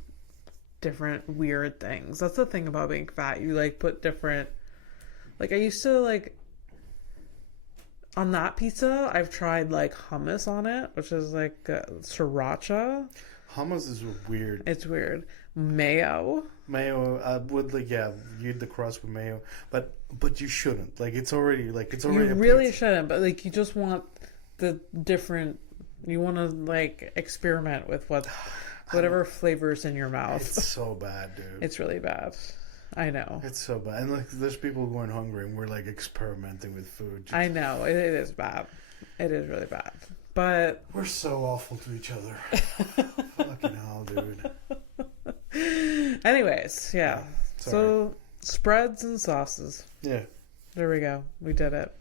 different weird things. That's the thing about being fat. You like put different, like I used to like, on that pizza, I've tried like hummus on it, which is like sriracha. Hummus is weird. It's weird. Mayo, would like you eat the crust with mayo, but you shouldn't. Like it's already you a really pizza. shouldn't. But like you just want the different. You want to like experiment with whatever flavors in your mouth. It's so bad, dude. It's really bad. I know. It's so bad, and like there's people going hungry, and we're like experimenting with food. I know it is bad. It is really bad. But we're so awful to each other. Fucking hell, dude. Anyways, yeah. So spreads and sauces. Yeah. There we go. We did it.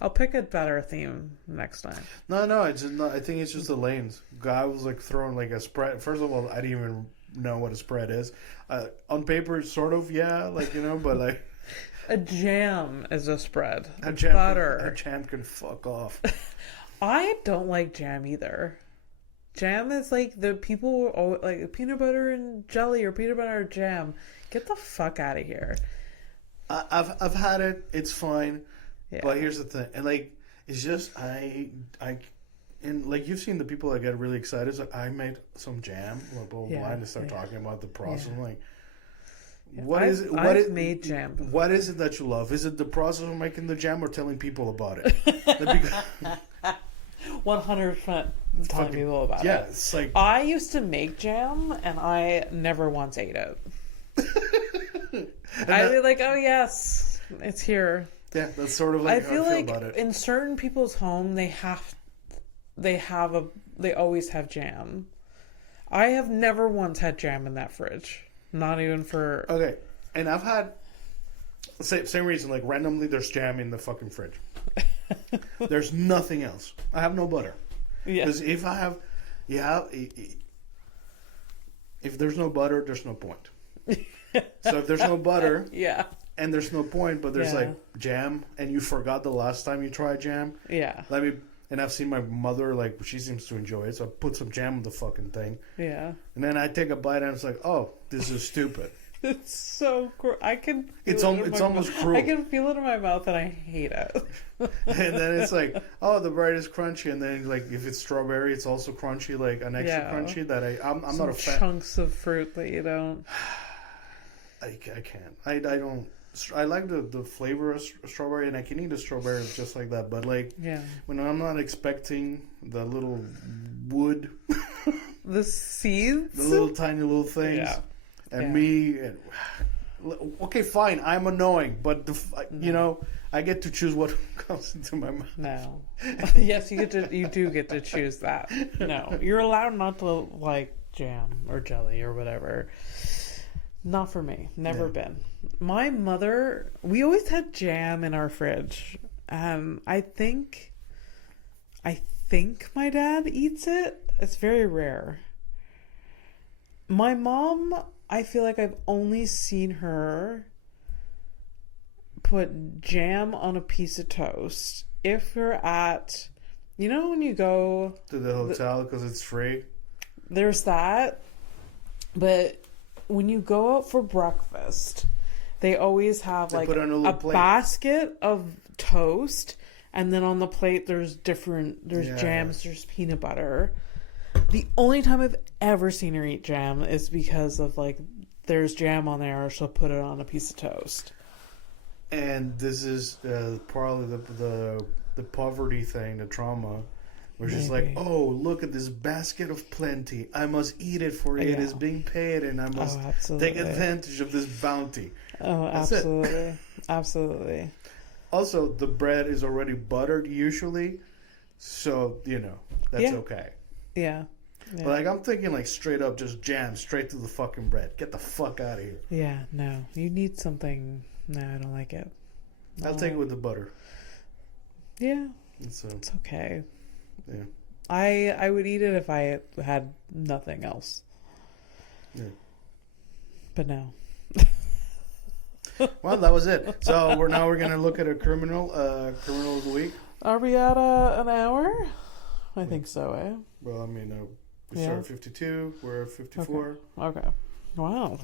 I'll pick a better theme next time. No. It's just not, I think it's just the lanes. I was like throwing like a spread. First of all, I didn't even know what a spread is. On paper, sort of, but like a jam is a spread. A jam can fuck off. I don't like jam either. Jam is like the people like peanut butter and jelly or peanut butter and jam. Get the fuck out of here. I've had it. It's fine. Yeah. But here's the thing, and like it's just and like you've seen the people that get really excited. So I made some jam, blah blah blah, and they start talking about the process. I'm like, what is it? I've made jam before. What is it that you love? Is it the process of making the jam or telling people about it? 100% telling people about it. Yeah, it's like I used to make jam and I never once ate it. I'd be like, oh yes, it's here. Yeah, that's sort of like I feel like about it. In certain people's home they always have jam. I have never once had jam in that fridge. Not even for... Okay, and I've had Same reason. Like randomly, there's jam in the fucking fridge. There's nothing else. I have no butter. Yeah. Because if I have, if there's no butter, there's no point. So if there's no butter, yeah, and there's no point, but there's like jam, and you forgot the last time you tried jam. Yeah. And I've seen my mother, like, she seems to enjoy it, so I put some jam on the fucking thing. Yeah. And then I take a bite, and it's like, oh, this is stupid. It's so I can feel it's almost cruel. I can feel it in my mouth and I hate it. And then it's like, oh, the bread is crunchy, and then like if it's strawberry, it's also crunchy, like an extra crunchy that I'm not a fan. Chunks of fruit that you don't. I can't. I don't. I like the flavor of strawberry, and I can eat a strawberry just like that. But like, when I'm not expecting the little wood, the seeds, the little tiny little things. And me, okay, fine. I'm annoying, but you know, I get to choose what comes into my mouth. No, yes, you do get to choose that. No, you're allowed not to like jam or jelly or whatever. Not for me. Never been. My mother, we always had jam in our fridge. I think my dad eats it. It's very rare. My mom, I feel like I've only seen her put jam on a piece of toast. If you're at, you know, when you go to the hotel because it's free. There's that. But when you go out for breakfast, they always have like a basket of toast, and then on the plate there's jams, there's peanut butter. The only time I've ever seen her eat jam is because of like there's jam on there, or she'll put it on a piece of toast. And this is probably the poverty thing, the trauma, where she's like, oh, look at this basket of plenty. I must eat it, for it is being paid, and I must take advantage of this bounty. Oh, That's absolutely. it. Absolutely. Also, the bread is already buttered usually, so, you know, that's okay. Yeah. But like, I'm thinking like straight up just jam straight to the fucking bread. Get the fuck out of here. Yeah, no. You need something. No, I don't like it. I'll take it with the butter. Yeah. It's okay. Yeah. I would eat it if I had nothing else. Yeah. But no. Well, that was it. So we're going to look at a criminal of the week. Are we at an hour? I think so, eh? Well, I mean, we started at 52. We're at 54. Okay. Wow.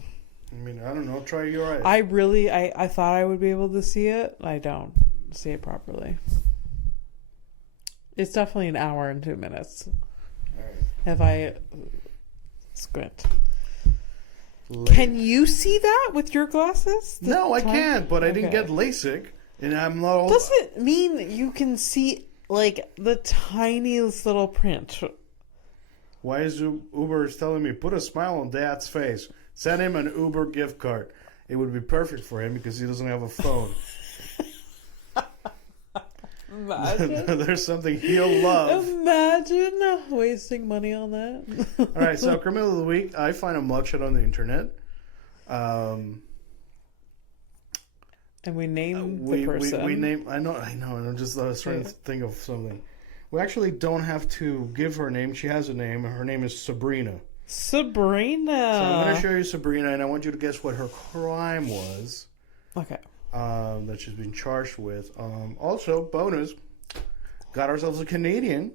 I mean, I don't know. Try your eyes. I thought I would be able to see it. I don't see it properly. It's definitely an hour and 2 minutes. All right. If I squint. Can you see that with your glasses? No, I can't, but I didn't get LASIK, and I'm not all... Doesn't mean you can see, like, the tiniest little print. Why is Uber telling me, put a smile on Dad's face? Send him an Uber gift card. It would be perfect for him because he doesn't have a phone. Imagine. There's something he'll love. Imagine wasting money on that. All right, so criminal of the week. I find a mugshot on the internet. And we name the person. We name. I know. And I'm just trying to think of something. We actually don't have to give her a name. She has a name. Her name is Sabrina. Sabrina. So I'm going to show you Sabrina, and I want you to guess what her crime was. Okay. That she's been charged with. Also, bonus, got ourselves a Canadian.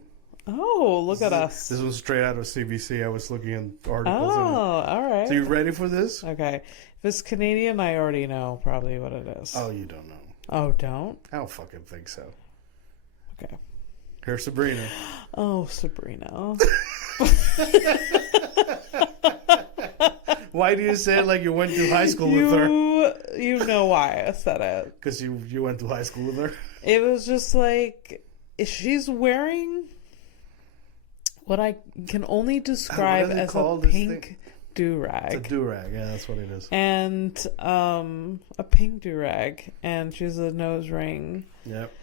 Oh, look at us. This was straight out of CBC. I was looking at articles. Oh, all right. So you ready for this? Okay. If it's Canadian, I already know probably what it is. Oh, you don't know. Oh, don't? I don't fucking think so. Okay. Here's Sabrina. Oh, Sabrina. Why do you say it like you went to high school with her? You know why I said it. Because you went to high school with her? It was just like, she's wearing what I can only describe as a pink do-rag. It's a do-rag, yeah, that's what it is. And a pink do-rag. And she has a nose ring. Yep.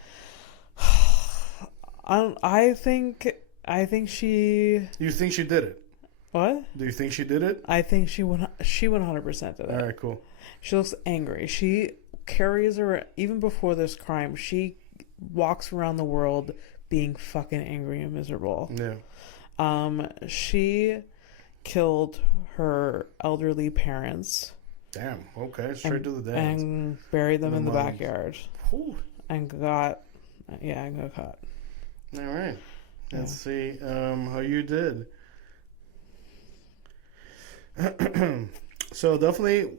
I think she... You think she did it? What? Do you think she did it? I think she 100% did it. All right, cool. She looks angry. She carries her, even before this crime, she walks around the world being fucking angry and miserable. Yeah. She killed her elderly parents. Damn. Okay. Straight to the dance. And buried them in the backyard. Whew. And got caught. All right. Let's see how you did. So definitely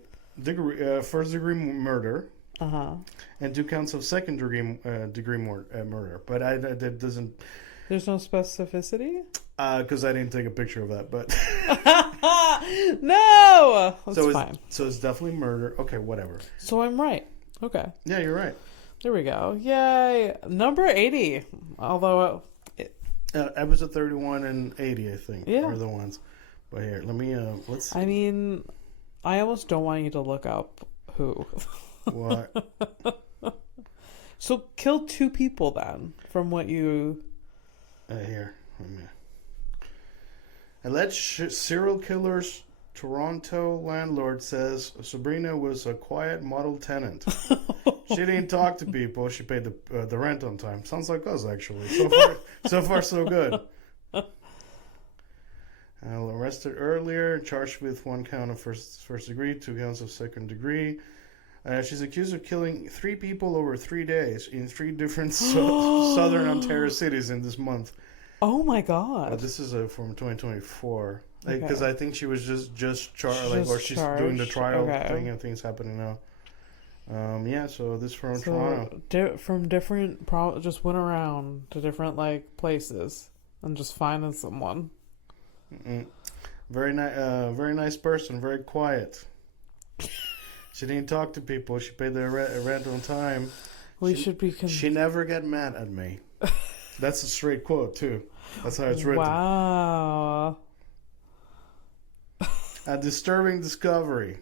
first degree murder. And 2 counts of second degree murder. But that doesn't. There's no specificity? Because I didn't take a picture of that, but. No! That's fine. So it's definitely murder. Okay, whatever. So I'm right. Okay. Yeah, you're right. There we go. Yay. Number 80. Although. Episode 31 and 80, I think, are the ones. But here, let's see. I mean, I almost don't want you to look up who. What? So kill 2 people then, from what you... Here. Alleged serial killer's Toronto landlord says Sabrina was a quiet model tenant. She didn't talk to people. She paid the rent on time. Sounds like us, actually. So far, so good. Arrested earlier, charged with 1 count of first degree, 2 counts of second degree. She's accused of killing 3 people over 3 days in 3 different southern Ontario cities in this month. Oh my god! This is from 2024. Okay. Because I think she was just charged, or she's doing the trial thing, and things happening now. So this from Toronto. From different, just went around to different places and just finding someone. Very nice person, very quiet. She didn't talk to people. She paid the rent on time. She never get mad at me. That's a straight quote too. That's how it's written. Wow. A disturbing discovery.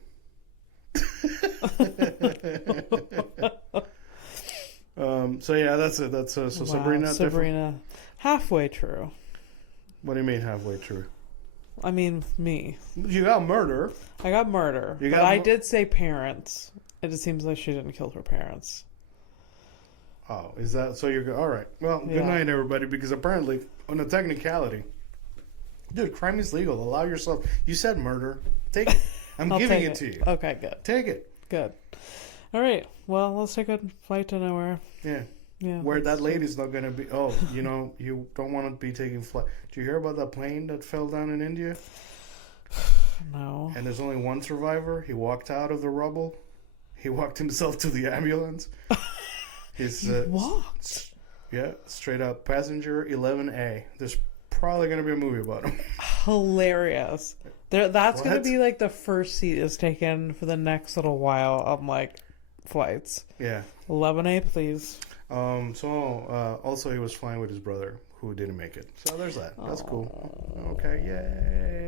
So yeah, that's it. That's so Sabrina. Sabrina, halfway true. What do you mean halfway true? I mean, me. You got murder. I got murder, but I did say parents. It just seems like she didn't kill her parents. Oh, is that so? You're all right. Well, good night, everybody. Because apparently, on a technicality, dude, crime is legal. Allow yourself. You said murder. Take it. I'm giving it to you. Okay, good. Take it. Good. All right. Well, let's take a flight to nowhere. Yeah. Yeah. Where that lady's not gonna be. Oh, you don't want to be taking flight. Did you hear about that plane that fell down in India? No. And there's only one survivor. He walked out of the rubble. He walked himself to the ambulance. He walked? Yeah, straight up. Passenger 11A. There's probably going to be a movie about him. Hilarious. That's going to be the first seat is taken for the next little while on flights. Yeah. 11A, please. Also he was flying with his brother who didn't make it. So there's that. That's cool. Okay, yay.